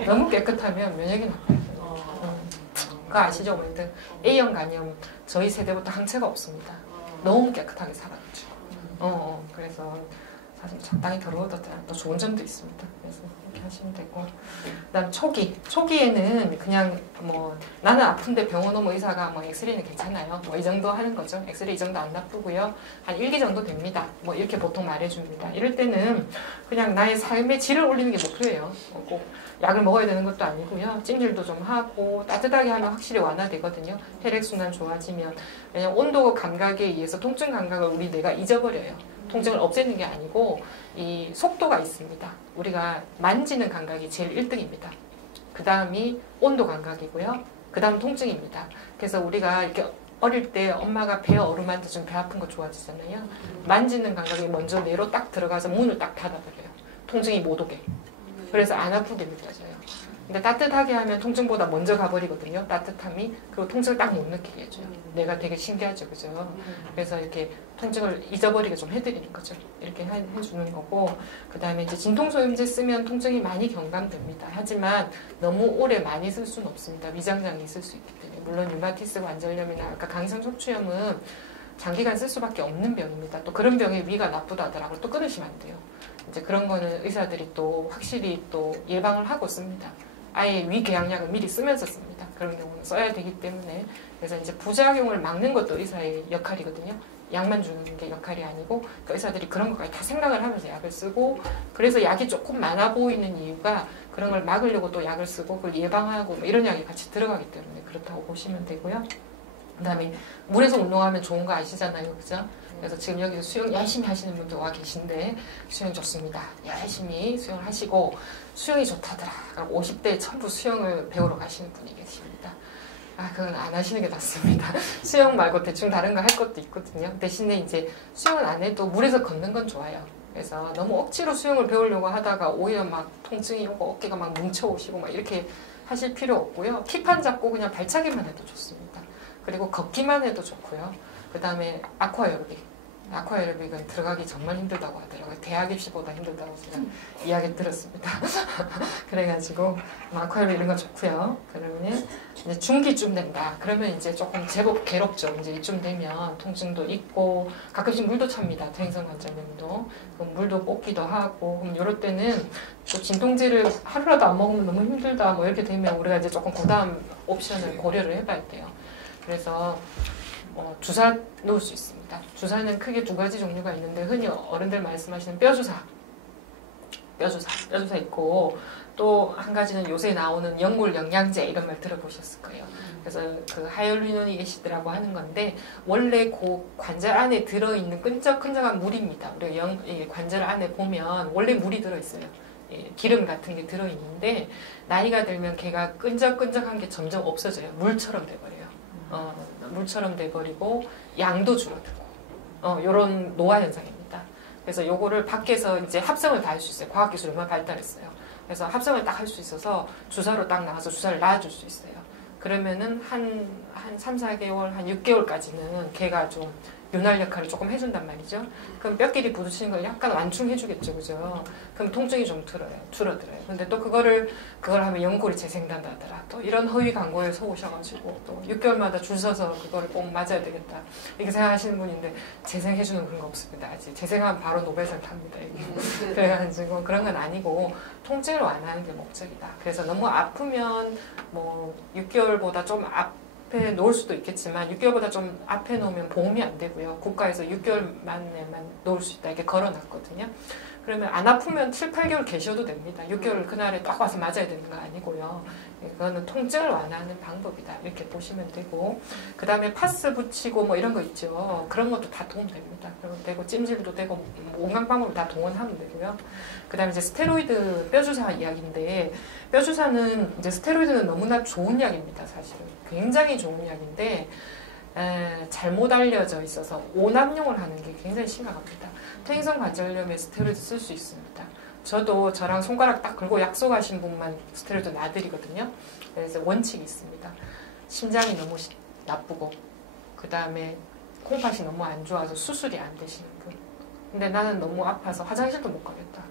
너무 깨끗하면 면역이 나빠요. 그거 아시죠, 어머니들? A형 간염 저희 세대부터 항체가 없습니다. 너무 깨끗하게 살아가지고. 그래서 사실 적당히 더러워도 또 좋은 점도 있습니다. 그래서 이렇게 하시면 되고, 그다음 초기에는 그냥 뭐 나는 아픈데 병원 오면 의사가 뭐 엑스레이는 괜찮아요. 뭐 이 정도 하는 거죠. 엑스레이 이 정도 안 나쁘고요. 한 1기 정도 됩니다. 뭐 이렇게 보통 말해줍니다. 이럴 때는 그냥 나의 삶의 질을 올리는 게 목표예요. 꼭 약을 먹어야 되는 것도 아니고요. 찜질도 좀 하고 따뜻하게 하면 확실히 완화되거든요. 혈액순환 좋아지면. 왜냐면 온도 감각에 의해서 통증 감각을 우리 뇌가 잊어버려요. 통증을 없애는 게 아니고 이 속도가 있습니다. 우리가 만지는 감각이 제일 1등입니다. 그 다음이 온도 감각이고요. 그 다음 통증입니다. 그래서 우리가 이렇게 어릴 때 엄마가 배 어루만져주면 배 아픈 거 좋아지잖아요. 만지는 감각이 먼저 뇌로 딱 들어가서 문을 딱 닫아버려요. 통증이 못 오게. 그래서 안 아프게 느껴져요. 근데 따뜻하게 하면 통증보다 먼저 가버리거든요. 따뜻함이. 그리고 통증을 딱 못 느끼게 해줘요. 내가 되게 신기하죠, 그죠? 그래서 이렇게 통증을 잊어버리게 좀 해드리는 거죠. 이렇게 해주는 거고, 그 다음에 이제 진통소염제 쓰면 통증이 많이 경감됩니다. 하지만 너무 오래 많이 쓸 수는 없습니다. 위장장이 있을 수 있기 때문에. 물론 류마티스 관절염이나 아까 강성 척추염은 장기간 쓸 수밖에 없는 병입니다. 또 그런 병에 위가 나쁘다 하더라고요. 또 끊으시면 안 돼요. 이제 그런 거는 의사들이 또 확실히 또 예방을 하고 씁니다. 아예 위궤양약을 미리 쓰면서 씁니다. 그런 경우는 써야 되기 때문에. 그래서 이제 부작용을 막는 것도 의사의 역할이거든요. 약만 주는 게 역할이 아니고, 그러니까 의사들이 그런 것까지 다 생각을 하면서 약을 쓰고, 그래서 약이 조금 많아 보이는 이유가 그런 걸 막으려고 또 약을 쓰고 그걸 예방하고 뭐 이런 약이 같이 들어가기 때문에 그렇다고 보시면 되고요. 그 다음에 물에서 운동하면 좋은 거 아시잖아요, 그죠? 그래서 지금 여기서 수영 열심히 하시는 분들 와 계신데, 수영 좋습니다. 열심히 수영을 하시고, 수영이 좋다더라. 50대에 전부 수영을 배우러 가시는 분이 계십니다. 그건 안 하시는 게 낫습니다. 수영 말고 대충 다른 거 할 것도 있거든요. 대신에 이제 수영을 안 해도 물에서 걷는 건 좋아요. 그래서 너무 억지로 수영을 배우려고 하다가 오히려 막 통증이 오고 어깨가 막 뭉쳐오시고 막 이렇게 하실 필요 없고요. 킥판 잡고 그냥 발차기만 해도 좋습니다. 그리고 걷기만 해도 좋고요. 그 다음에 아쿠아에로빅. 아쿠아에로빅은 들어가기 정말 힘들다고 하더라고요. 대학 입시보다 힘들다고 제가 이야기 들었습니다. 그래가지고 아쿠아에로빅 이런 거 좋고요. 그러면 이제 중기쯤 된다. 그러면 이제 조금 제법 괴롭죠. 이제 이쯤 되면 통증도 있고 가끔씩 물도 찹니다. 퇴행성 관절염도. 그럼 물도 뽑기도 하고. 그럼 이럴 때는 또 진통제를 하루라도 안 먹으면 너무 힘들다. 뭐 이렇게 되면 우리가 이제 조금 그다음 옵션을 고려를 해봐야 돼요. 그래서 주사 놓을 수 있습니다. 주사는 크게 두 가지 종류가 있는데 흔히 어른들 말씀하시는 뼈주사 있고, 또 한 가지는 요새 나오는 연골 영양제 이런 말 들어보셨을 거예요. 그래서 그 하이얼루로닉 애시드라고 하는 건데 원래 그 관절 안에 들어있는 끈적끈적한 물입니다. 우리가 관절 안에 보면 원래 물이 들어있어요. 기름 같은 게 들어있는데 나이가 들면 걔가 끈적끈적한 게 점점 없어져요. 물처럼 돼버려요. 물처럼 돼버리고 양도 줄어들고 이런 노화 현상입니다. 그래서 요거를 밖에서 이제 합성을 다 할 수 있어요. 과학기술이 얼마나 발달했어요. 그래서 합성을 딱 할 수 있어서 주사로 딱 나가서 주사를 놔줄 수 있어요. 그러면은 한 3, 4개월, 한 6개월까지는 걔가 좀 윤활 역할을 조금 해준단 말이죠. 그럼 뼈끼리 부딪히는 걸 약간 완충해주겠죠, 그죠? 그럼 통증이 좀 줄어들어요. 근데 또 그걸 하면 연골이 재생된다더라. 또 이런 허위 광고에 속으셔가지고 또 6개월마다 줄 서서 그거를 꼭 맞아야 되겠다. 이렇게 생각하시는 분인데 재생해주는 그런 거 없습니다. 아직 재생하면 바로 노벨상 탑니다. 이게. 그래가지고 그런 건 아니고 통증을 완화하는 게 목적이다. 그래서 너무 아프면 뭐 6개월보다 좀 앞에 놓을 수도 있겠지만 6개월보다 좀 앞에 놓으면 보험이 안 되고요. 국가에서 6개월 만에만 놓을 수 있다 이렇게 걸어놨거든요. 그러면 안 아프면 7, 8개월 계셔도 됩니다. 6개월 그날에 딱 와서 맞아야 되는 거 아니고요. 그거는 통증을 완화하는 방법이다 이렇게 보시면 되고, 그 다음에 파스 붙이고 뭐 이런 거 있죠. 그런 것도 다 도움됩니다. 그런 것도 되고 찜질도 되고 온갖 방법을 다 동원하면 되고요. 그 다음에 이제 스테로이드 뼈주사 이야기인데, 뼈주사는 이제 스테로이드는 너무나 좋은 약입니다. 사실은 굉장히 좋은 약인데 잘못 알려져 있어서 오남용을 하는 게 굉장히 심각합니다. 퇴행성 관절염에 스테로이드 쓸 수 있습니다. 저도 저랑 손가락 딱 걸고 약속하신 분만 스테로이드 놔드리거든요. 그래서 원칙이 있습니다. 심장이 너무 나쁘고 그 다음에 콩팥이 너무 안 좋아서 수술이 안 되시는 분, 근데 나는 너무 아파서 화장실도 못 가겠다,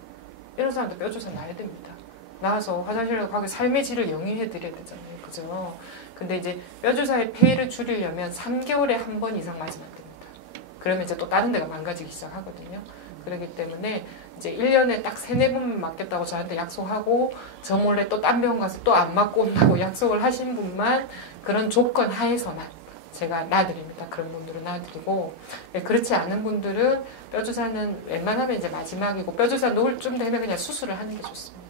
이런 사람도 뼈주사 놔야 됩니다. 나와서 화장실에 가고 삶의 질을 영위해드려야 되잖아요. 그죠? 근데 이제 뼈주사의 폐해를 줄이려면 3개월에 한 번 이상 맞으면 안 됩니다. 그러면 이제 또 다른 데가 망가지기 시작하거든요. 그렇기 때문에 이제 1년에 딱 3, 4번 맞겠다고 저한테 약속하고 저 몰래 또 딴 병원 가서 또 안 맞고 온다고 약속을 하신 분만 그런 조건 하에서만 제가 놔드립니다. 그런 분들은 놔드리고, 그렇지 않은 분들은 뼈주사는 웬만하면 이제 마지막이고 뼈주사 놓을 쯤 되면 그냥 수술을 하는 게 좋습니다.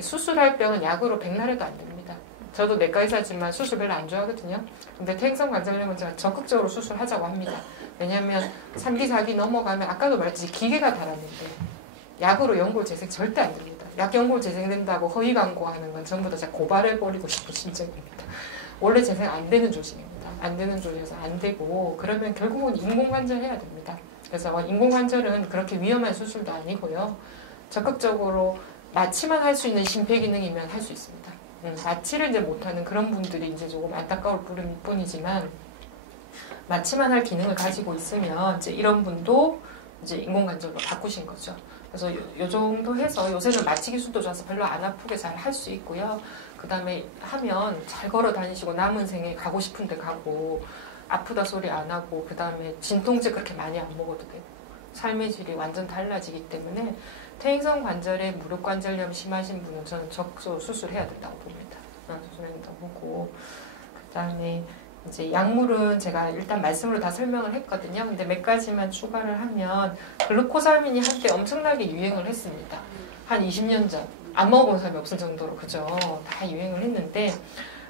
수술할 병은 약으로 백날해도 안 됩니다. 저도 내과 의사지만 수술 별로 안 좋아하거든요. 근데 퇴행성 관절염은 제가 적극적으로 수술하자고 합니다. 왜냐하면 3기, 4기 넘어가면 아까도 말했듯이 기계가 달았는데 약으로 연골 재생 절대 안 됩니다. 약 연골 재생된다고 허위 광고하는 건 전부 다 제가 고발해버리고 싶은 심정입니다. 원래 재생 안 되는 조직입니다. 안 되는 조직에서 안 되고, 그러면 결국은 인공관절 해야 됩니다. 그래서 인공관절은 그렇게 위험한 수술도 아니고요. 적극적으로 마취만 할 수 있는 심폐기능이면 할 수 있습니다. 마취를 이제 못하는 그런 분들이 이제 조금 안타까울 뿐이지만, 마취만 할 기능을 가지고 있으면 이제 이런 분도 이제 인공관절로 바꾸신 거죠. 그래서 요 정도 해서 요새는 마취 기술도 좋아서 별로 안 아프게 잘 할 수 있고요. 그 다음에 하면 잘 걸어 다니시고 남은 생에 가고 싶은 데 가고 아프다 소리 안 하고, 그 다음에 진통제 그렇게 많이 안 먹어도 되고 삶의 질이 완전 달라지기 때문에 퇴행성 관절에 무릎 관절염 심하신 분은 저는 적극적으로 수술해야 된다고 봅니다. 수술해야 된다고 보고, 그 다음에 이제 약물은 제가 일단 말씀으로 다 설명을 했거든요. 근데 몇 가지만 추가를 하면, 글루코사민이 한때 엄청나게 유행을 했습니다. 한 20년 전. 안 먹어본 사람이 없을 정도로, 그죠? 다 유행을 했는데,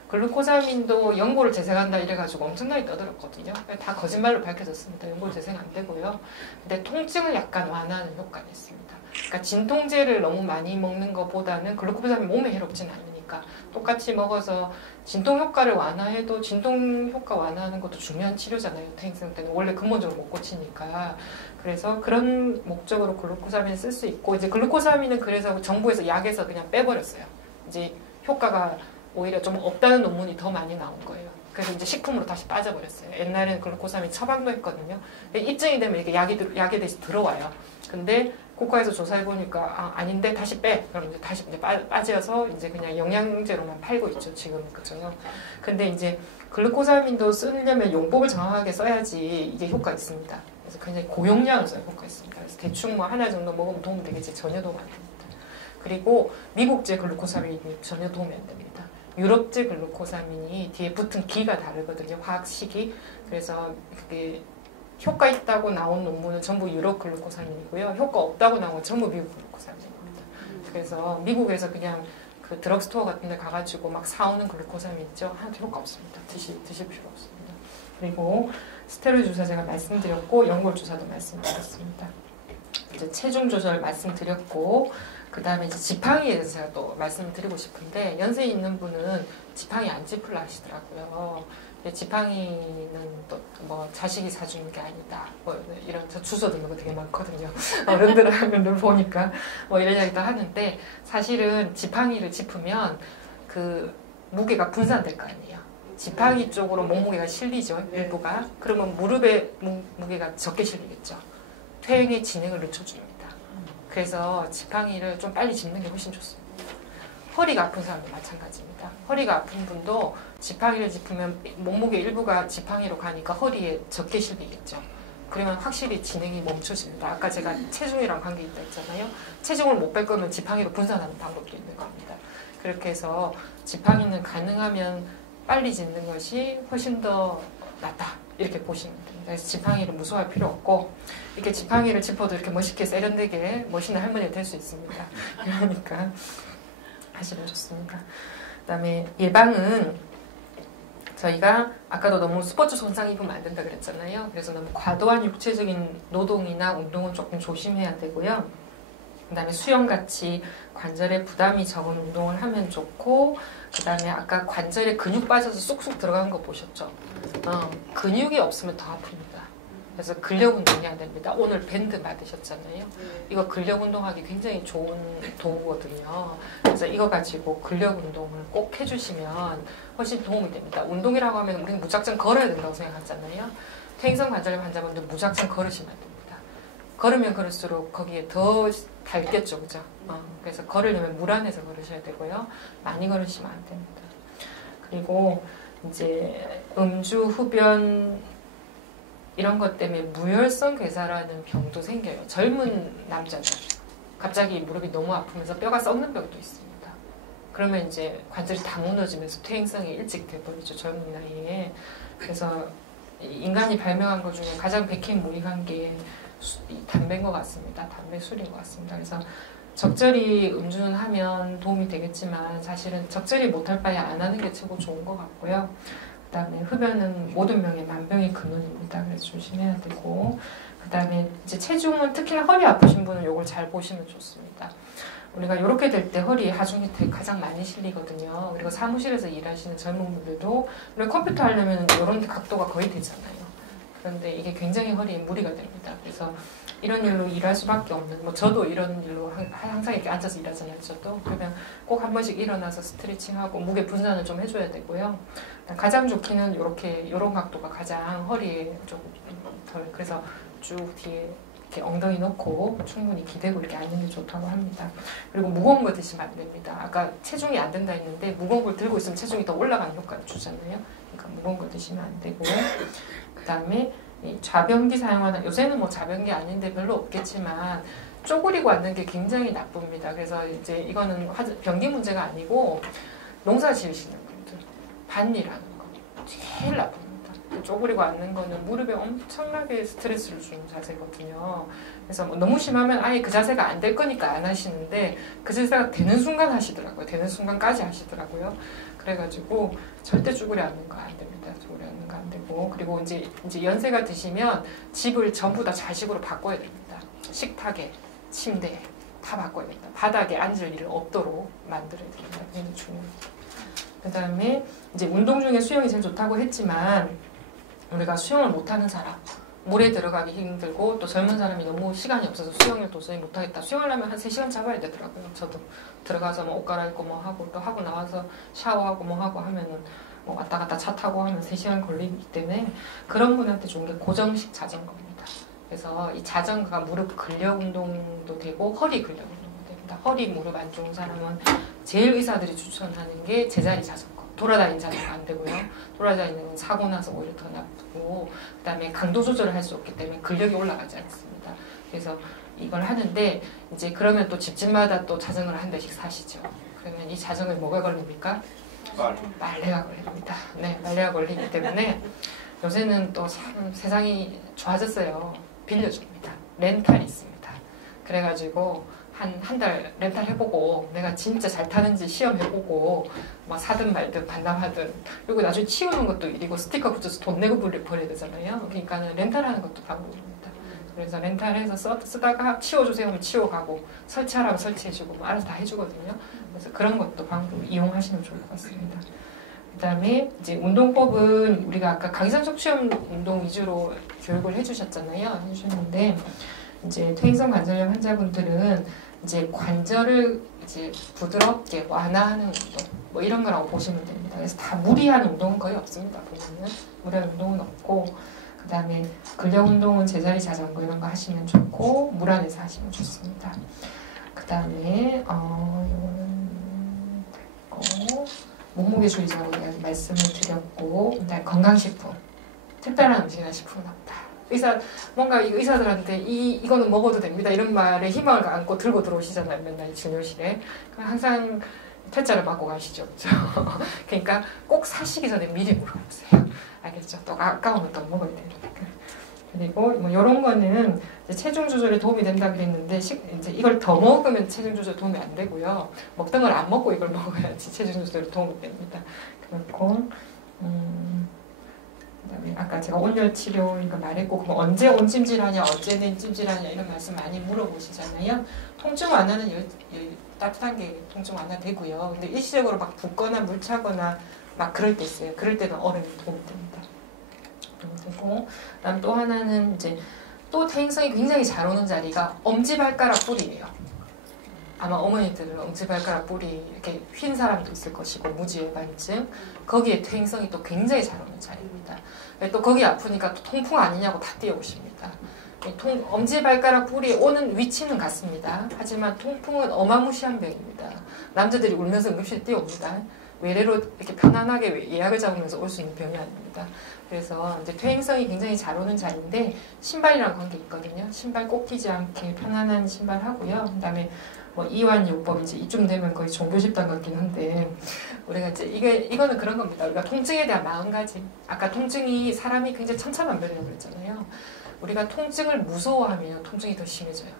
글루코사민도 연골을 재생한다 이래가지고 엄청나게 떠들었거든요. 다 거짓말로 밝혀졌습니다. 연골 재생 안 되고요. 근데 통증을 약간 완화하는 효과가 있습니다. 그러니까 진통제를 너무 많이 먹는 것보다는 글루코사민 몸에 해롭지는 않으니까 똑같이 먹어서 진통 효과를 완화해도 진통 효과 완화하는 것도 중요한 치료잖아요. 퇴행성 때는 원래 근본적으로 못 고치니까. 그래서 그런 목적으로 글루코사민을 쓸 수 있고, 이제 글루코사민은 그래서 정부에서 약에서 그냥 빼버렸어요. 이제 효과가 오히려 좀 없다는 논문이 더 많이 나온 거예요. 그래서 이제 식품으로 다시 빠져버렸어요. 옛날에는 글루코사민 처방도 했거든요. 입증이 되면 이렇게 약에 대해서 들어와요. 근데 국가에서 조사해보니까 아닌데 다시 빼. 그럼 이제 다시 이제 빠져서 이제 그냥 영양제로만 팔고 있죠, 지금. 그죠? 근데 이제 글루코사민도 쓰려면 용법을 정확하게 써야지 이게 효과 있습니다. 그래서 굉장히 고용량을 써야 효과 있습니다. 그래서 대충 뭐 하나 정도 먹으면 도움 되겠지, 전혀 도움 안 됩니다. 그리고 미국제 글루코사민이 전혀 도움이 안 됩니다. 유럽제 글루코사민이 뒤에 붙은 기가 다르거든요, 화학식이. 그래서 그게 효과 있다고 나온 논문은 전부 유럽 글루코사민이고요. 효과 없다고 나온 건 전부 미국 글루코사민입니다. 그래서 미국에서 그냥 그 드럭스토어 같은 데 가가지고 막 사오는 글루코사민 있죠? 하나도 효과 없습니다. 드실 필요 없습니다. 그리고 스테로이드 주사 제가 말씀드렸고 연골 주사도 말씀드렸습니다. 이제 체중 조절 말씀드렸고 그 다음에 이제 지팡이에 대해서 제가 또 말씀을 드리고 싶은데 연세 있는 분은 지팡이 안 짚으려 하시더라고요. 지팡이는 또 뭐 자식이 사주는 게 아니다. 뭐 이런 저 주소 듣는 거 되게 많거든요. 어른들 하면 보니까 뭐 이런 이야기도 하는데 사실은 지팡이를 짚으면 그 무게가 분산될 거 아니에요. 지팡이 쪽으로 몸무게가 실리죠. 일부가. 그러면 무릎에 무게가 적게 실리겠죠. 퇴행의 진행을 늦춰줍니다. 그래서 지팡이를 좀 빨리 짚는 게 훨씬 좋습니다. 허리가 아픈 사람도 마찬가지입니다. 허리가 아픈 분도 지팡이를 짚으면 몸무게 일부가 지팡이로 가니까 허리에 적게 실리겠죠. 그러면 확실히 진행이 멈춰집니다. 아까 제가 체중이랑 관계 있다 했잖아요. 체중을 못 뺄 거면 지팡이로 분산하는 방법도 있는 겁니다. 그렇게 해서 지팡이는 가능하면 빨리 짚는 것이 훨씬 더 낫다. 이렇게 보시면 됩니다. 그래서 지팡이를 무서워할 필요 없고 이렇게 지팡이를 짚어도 이렇게 멋있게 세련되게 멋있는 할머니가 될 수 있습니다. 그러니까 하시면 좋습니다. 그 다음에 예방은 저희가 아까도 너무 스포츠 손상 입으면 안 된다 그랬잖아요. 그래서 너무 과도한 육체적인 노동이나 운동은 조금 조심해야 되고요. 그 다음에 수영같이 관절에 부담이 적은 운동을 하면 좋고 그 다음에 아까 관절에 근육 빠져서 쑥쑥 들어간 거 보셨죠? 근육이 없으면 더 아픕니다. 그래서 근력 운동이 안 됩니다. 오늘 밴드 맞으셨잖아요. 이거 근력 운동하기 굉장히 좋은 도구거든요. 그래서 이거 가지고 근력 운동을 꼭 해주시면 훨씬 도움이 됩니다. 운동이라고 하면 우리는 무작정 걸어야 된다고 생각하잖아요. 퇴행성 관절염 환자분들 무작정 걸으시면 안 됩니다. 걸으면 걸을수록 거기에 더 닳겠죠, 그죠? 그래서 걸으려면 물 안에서 걸으셔야 되고요. 많이 걸으시면 안 됩니다. 그리고 이제 음주, 흡연 이런 것 때문에 무혈성 괴사라는 병도 생겨요. 젊은 남자들 갑자기 무릎이 너무 아프면서 뼈가 썩는 병도 있습니다. 그러면 이제 관절이 다 무너지면서 퇴행성이 일찍 돼버리죠. 젊은 나이에. 그래서 인간이 발명한 것 중에 가장 백행무익한 게 담배인 것 같습니다. 담배, 술인 것 같습니다. 그래서 적절히 음주는 하면 도움이 되겠지만 사실은 적절히 못할 바에 안 하는 게 최고 좋은 것 같고요. 그 다음에 흡연은 모든 병의 만병의 근원입니다. 그래서 조심해야 되고 그 다음에 이제 체중은 특히나 허리 아프신 분은 이걸 잘 보시면 좋습니다. 우리가 이렇게 될 때 허리 하중 밑에 가장 많이 실리거든요. 그리고 사무실에서 일하시는 젊은 분들도 우리 컴퓨터 하려면 이런 각도가 거의 되잖아요. 그런데 이게 굉장히 허리에 무리가 됩니다. 그래서 이런 일로 일할 수밖에 없는, 뭐 저도 이런 일로 항상 이렇게 앉아서 일하잖아요. 저도. 그러면 꼭 한 번씩 일어나서 스트레칭하고 무게 분산을 좀 해줘야 되고요. 가장 좋기는 이런 각도가 가장 허리에 좀 덜, 그래서 쭉 뒤에 이렇게 엉덩이 놓고 충분히 기대고 이렇게 앉는 게 좋다고 합니다. 그리고 무거운 거 드시면 안 됩니다. 아까 체중이 안 된다 했는데 무거운 걸 들고 있으면 체중이 더 올라가는 효과를 주잖아요. 그러니까 무거운 거 드시면 안 되고 그 다음에 좌변기 사용하는, 요새는 뭐 좌변기 아닌데 별로 없겠지만 쪼그리고 앉는 게 굉장히 나쁩니다. 그래서 이제 이거는 변기 문제가 아니고 농사 지으시는 분들, 밭일하는 거 제일 나쁩니다. 쪼그리고 앉는 거는 무릎에 엄청나게 스트레스를 주는 자세거든요. 그래서 뭐 너무 심하면 아예 그 자세가 안 될 거니까 안 하시는데 그 자세가 되는 순간 하시더라고요. 되는 순간까지 하시더라고요. 그래가지고 절대 쭈그려 앉는 거 안 됩니다. 쭈그려 앉는 거 안 되고, 그리고 이제 연세가 드시면 집을 전부 다 좌식으로 바꿔야 됩니다. 식탁에, 침대에 다 바꿔야 됩니다. 바닥에 앉을 일 없도록 만들어야 됩니다. 굉장히 중요합니다. 그 다음에 이제 운동 중에 수영이 제일 좋다고 했지만 우리가 수영을 못하는 사람, 물에 들어가기 힘들고 또 젊은 사람이 너무 시간이 없어서 수영을 도저히 못하겠다. 수영하려면 한 3시간 잡아야 되더라고요. 저도 들어가서 뭐 옷 갈아입고 뭐 하고 또 하고 나와서 샤워하고 뭐 하고 하면은 뭐 왔다 갔다 차 타고 하면 3시간 걸리기 때문에 그런 분한테 좋은 게 고정식 자전거입니다. 그래서 이 자전거가 무릎 근력 운동도 되고 허리 근력 운동도 됩니다. 허리 무릎 안 좋은 사람은 제일 의사들이 추천하는 게 제자리 자전거. 돌아다니는 자전거 안 되고요. 돌아다니는 건 사고 나서 오히려 더 나쁘고, 그 다음에 강도 조절을 할 수 없기 때문에 근력이 올라가지 않습니다. 그래서 이걸 하는데 이제 그러면 또 집집마다 또 자전거를 한 대씩 사시죠. 그러면 이 자전거에 뭐가 걸립니까? 말레가 걸립니다. 네, 말레가 걸리기 때문에 요새는 또 참 세상이 좋아졌어요. 빌려줍니다. 렌탈이 있습니다. 그래가지고 한 달 렌탈 해보고 내가 진짜 잘 타는지 시험해보고 막 사든 말든 반납하든 그리고 나중에 치우는 것도 일이고 스티커 붙여서 돈 내고 버려야 되잖아요. 그러니까는 렌탈하는 것도 방법입니다. 그래서 렌탈해서 쓰다가 치워주세요 하면 치워가고 설치하라면 설치해주고 뭐 알아서 다 해주거든요. 그래서 그런 것도 방법 이용하시면 좋을 것 같습니다. 그다음에 이제 운동법은 우리가 아까 강의상 척추염 운동 위주로 교육을 해주셨는데 이제 퇴행성 관절염 환자분들은 이제 관절을 이제 부드럽게 완화하는 운동 뭐 이런 거라고 보시면 됩니다. 그래서 다 무리한 운동은 거의 없습니다. 보면은 무리한 운동은 없고 그다음에 근력 운동은 제자리 자전거 이런 거 하시면 좋고 물 안에서 하시면 좋습니다. 그다음에 이거는 됐고 몸무게주의자로 말씀을 드렸고 그다음에 건강식품 특별한 음식이나 식품은 없다. 뭔가 의사들한테 이거는 먹어도 됩니다. 이런 말에 희망을 안고 들고 들어오시잖아요. 맨날 진료실에. 항상 퇴짜를 맞고 가시죠. 그러니까 꼭 사시기 전에 미리 물어보세요. 알겠죠? 또 아까우면 또 먹어야 됩니다. 그리고 뭐 이런 거는 체중 조절에 도움이 된다 그랬는데 이제 이걸 더 먹으면 체중 조절 도움이 안 되고요. 먹던 걸 안 먹고 이걸 먹어야지 체중 조절에 도움이 됩니다. 그렇고 그다음에 아까 제가 온열 치료 이거 말했고 그럼 언제 온찜질하냐 어제는 찜질하냐 이런 말씀 많이 물어보시잖아요. 통증 완화는 따뜻한 게 통증 완화 되고요. 근데 일시적으로 막 붓거나 물 차거나 막 그럴 때 있어요. 그럴 때는 얼음이 도움이 됩니다. 되고 그다음 또 하나는 이제 또 퇴행성이 굉장히 잘 오는 자리가 엄지발가락 뿌리예요. 아마 어머니들은 엄지발가락 뿌리 이렇게 휜 사람도 있을 것이고 무지외반증 거기에 퇴행성이 또 굉장히 잘 오는 자리입니다. 또 거기 아프니까 또 통풍 아니냐고 다 뛰어오십니다. 엄지발가락 뿌리에 오는 위치는 같습니다. 하지만 통풍은 어마무시한 병입니다. 남자들이 울면서 응급실에 뛰어옵니다. 외래로 이렇게 편안하게 예약을 잡으면서 올 수 있는 병이 아닙니다. 그래서 이제 퇴행성이 굉장히 잘 오는 자리인데 신발이랑 관계 있거든요. 신발 꼭 끼지 않게 편안한 신발 하고요. 그다음에 뭐 이완요법 이제 이쯤 되면 거의 종교 집단 같긴 한데 우리가 이제 이거는 그런 겁니다. 우리가 통증에 대한 마음가짐. 아까 통증이 사람이 굉장히 천차만별이라고 그랬잖아요. 우리가 통증을 무서워하면 통증이 더 심해져요.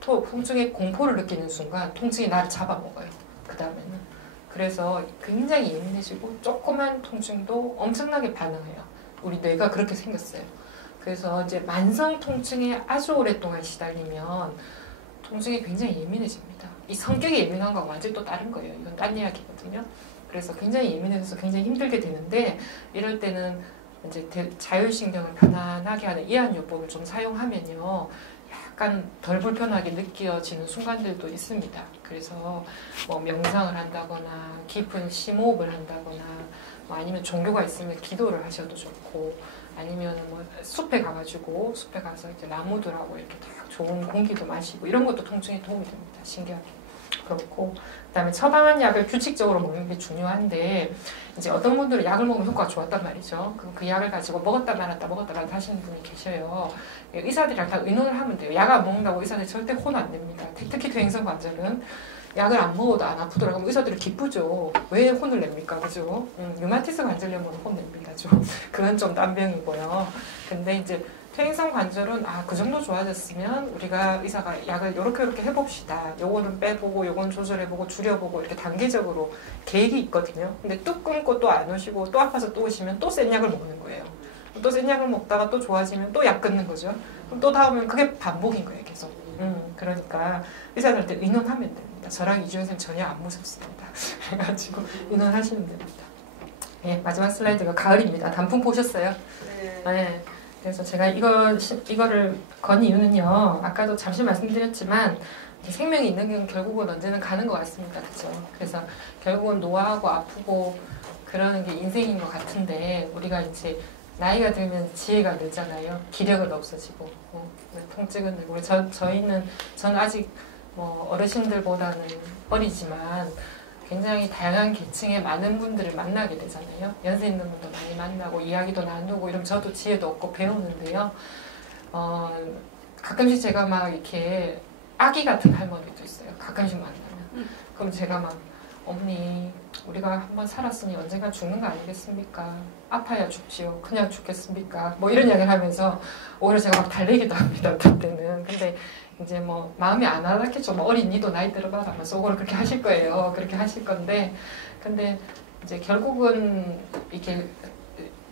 통증의 공포를 느끼는 순간 통증이 나를 잡아먹어요. 그 다음에는. 그래서 굉장히 예민해지고 조그만 통증도 엄청나게 반응해요. 우리 뇌가 그렇게 생겼어요. 그래서 이제 만성 통증에 아주 오랫동안 시달리면 통증이 굉장히 예민해집니다. 이 성격이 예민한 거하고 완전히 또 다른 거예요. 이건 딴 이야기거든요. 그래서 굉장히 예민해서 굉장히 힘들게 되는데 이럴 때는 이제 자율신경을 편안하게 하는 이완요법을 좀 사용하면요. 약간 덜 불편하게 느껴지는 순간들도 있습니다. 그래서 뭐 명상을 한다거나 깊은 심호흡을 한다거나 뭐 아니면 종교가 있으면 기도를 하셔도 좋고 아니면 뭐 숲에 가서 이제 나무들하고 이렇게 딱 좋은 공기도 마시고 이런 것도 통증에 도움이 됩니다. 신기하게. 그렇고 그다음에 처방한 약을 규칙적으로 먹는 게 중요한데 이제 어떤 분들은 약을 먹으면 효과가 좋았단 말이죠. 그럼 그 약을 가지고 먹었다 말았다 하시는 분이 계셔요. 의사들이랑 다 의논을 하면 돼요. 약 안 먹는다고 의사들 절대 혼 안 냅니다. 특히 퇴행성 관절은 약을 안 먹어도 안 아프더라고 하면 의사들이 기쁘죠. 왜 혼을 냅니까? 그죠? 류마티스 관절염은 혼냅니다. 좀. 그건 좀 딴 병이고요. 근데 이제 퇴행성 관절은 그 정도 좋아졌으면 우리가 의사가 약을 이렇게 해봅시다. 요거는 빼보고 요건 조절해보고 줄여보고 이렇게 단계적으로 계획이 있거든요. 근데 뚝 끊고 또 안 오시고 또 아파서 또 오시면 또 센 약을 먹는 거예요. 또 센 약을 먹다가 또 좋아지면 또 약 끊는 거죠. 그럼 또 다음은 그게 반복인 거예요. 계속. 그러니까 의사들한테 의논하면 됩니다. 저랑 이주연 선생님 전혀 안 무섭습니다. 해가지고 의논하시면 됩니다. 예, 마지막 슬라이드가 가을입니다. 단풍 보셨어요? 네. 그래서 제가 이거를 건 이유는요. 아까도 잠시 말씀드렸지만 생명이 있는 게 결국은 언제는 가는 것 같습니다. 그렇죠? 그래서 결국은 노화하고 아프고 그러는 게 인생인 것 같은데 우리가 이제 나이가 들면 지혜가 늘잖아요. 기력은 없어지고 통증은 늘고 저는 아직 뭐 어르신들보다는 어리지만 굉장히 다양한 계층의 많은 분들을 만나게 되잖아요. 연세 있는 분도 많이 만나고 이야기도 나누고 이러면 저도 지혜도 얻고 배우는데요. 가끔씩 제가 막 이렇게 아기 같은 할머니도 있어요. 가끔씩 만나면. 그럼 제가 막 어머니 우리가 한번 살았으니 언젠가 죽는 거 아니겠습니까? 아파야 죽지요. 그냥 죽겠습니까? 뭐 이런 이야기를 하면서 오히려 제가 막 달래기도 합니다. 어떤 때는. 근데 이제 뭐 마음이 안 와닿겠죠. 뭐 어린이도 나이 들어봐라. 뭐 속으로 그렇게 하실 거예요. 그렇게 하실 건데, 근데 이제 결국은 이게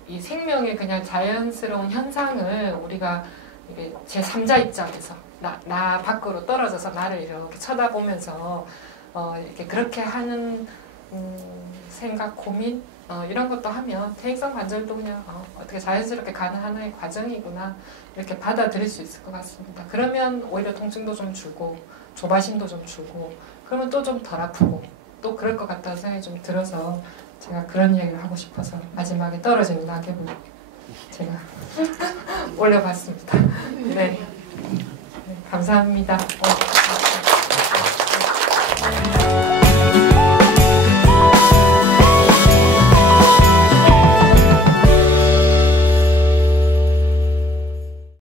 이 생명의 그냥 자연스러운 현상을 우리가 이게 제3자 입장에서 나 밖으로 떨어져서 나를 이렇게 쳐다보면서 이렇게 그렇게 하는 생각, 고민 이런 것도 하면 퇴행성 관절도 그냥 어떻게 자연스럽게 가는 하나의 과정이구나 이렇게 받아들일 수 있을 것 같습니다. 그러면 오히려 통증도 좀 줄고 조바심도 좀 줄고 그러면 또 좀 덜 아프고 또 그럴 것 같다는 생각이 좀 들어서 제가 그런 이야기를 하고 싶어서 마지막에 떨어지는 낙엽을 제가 올려봤습니다. 네, 감사합니다.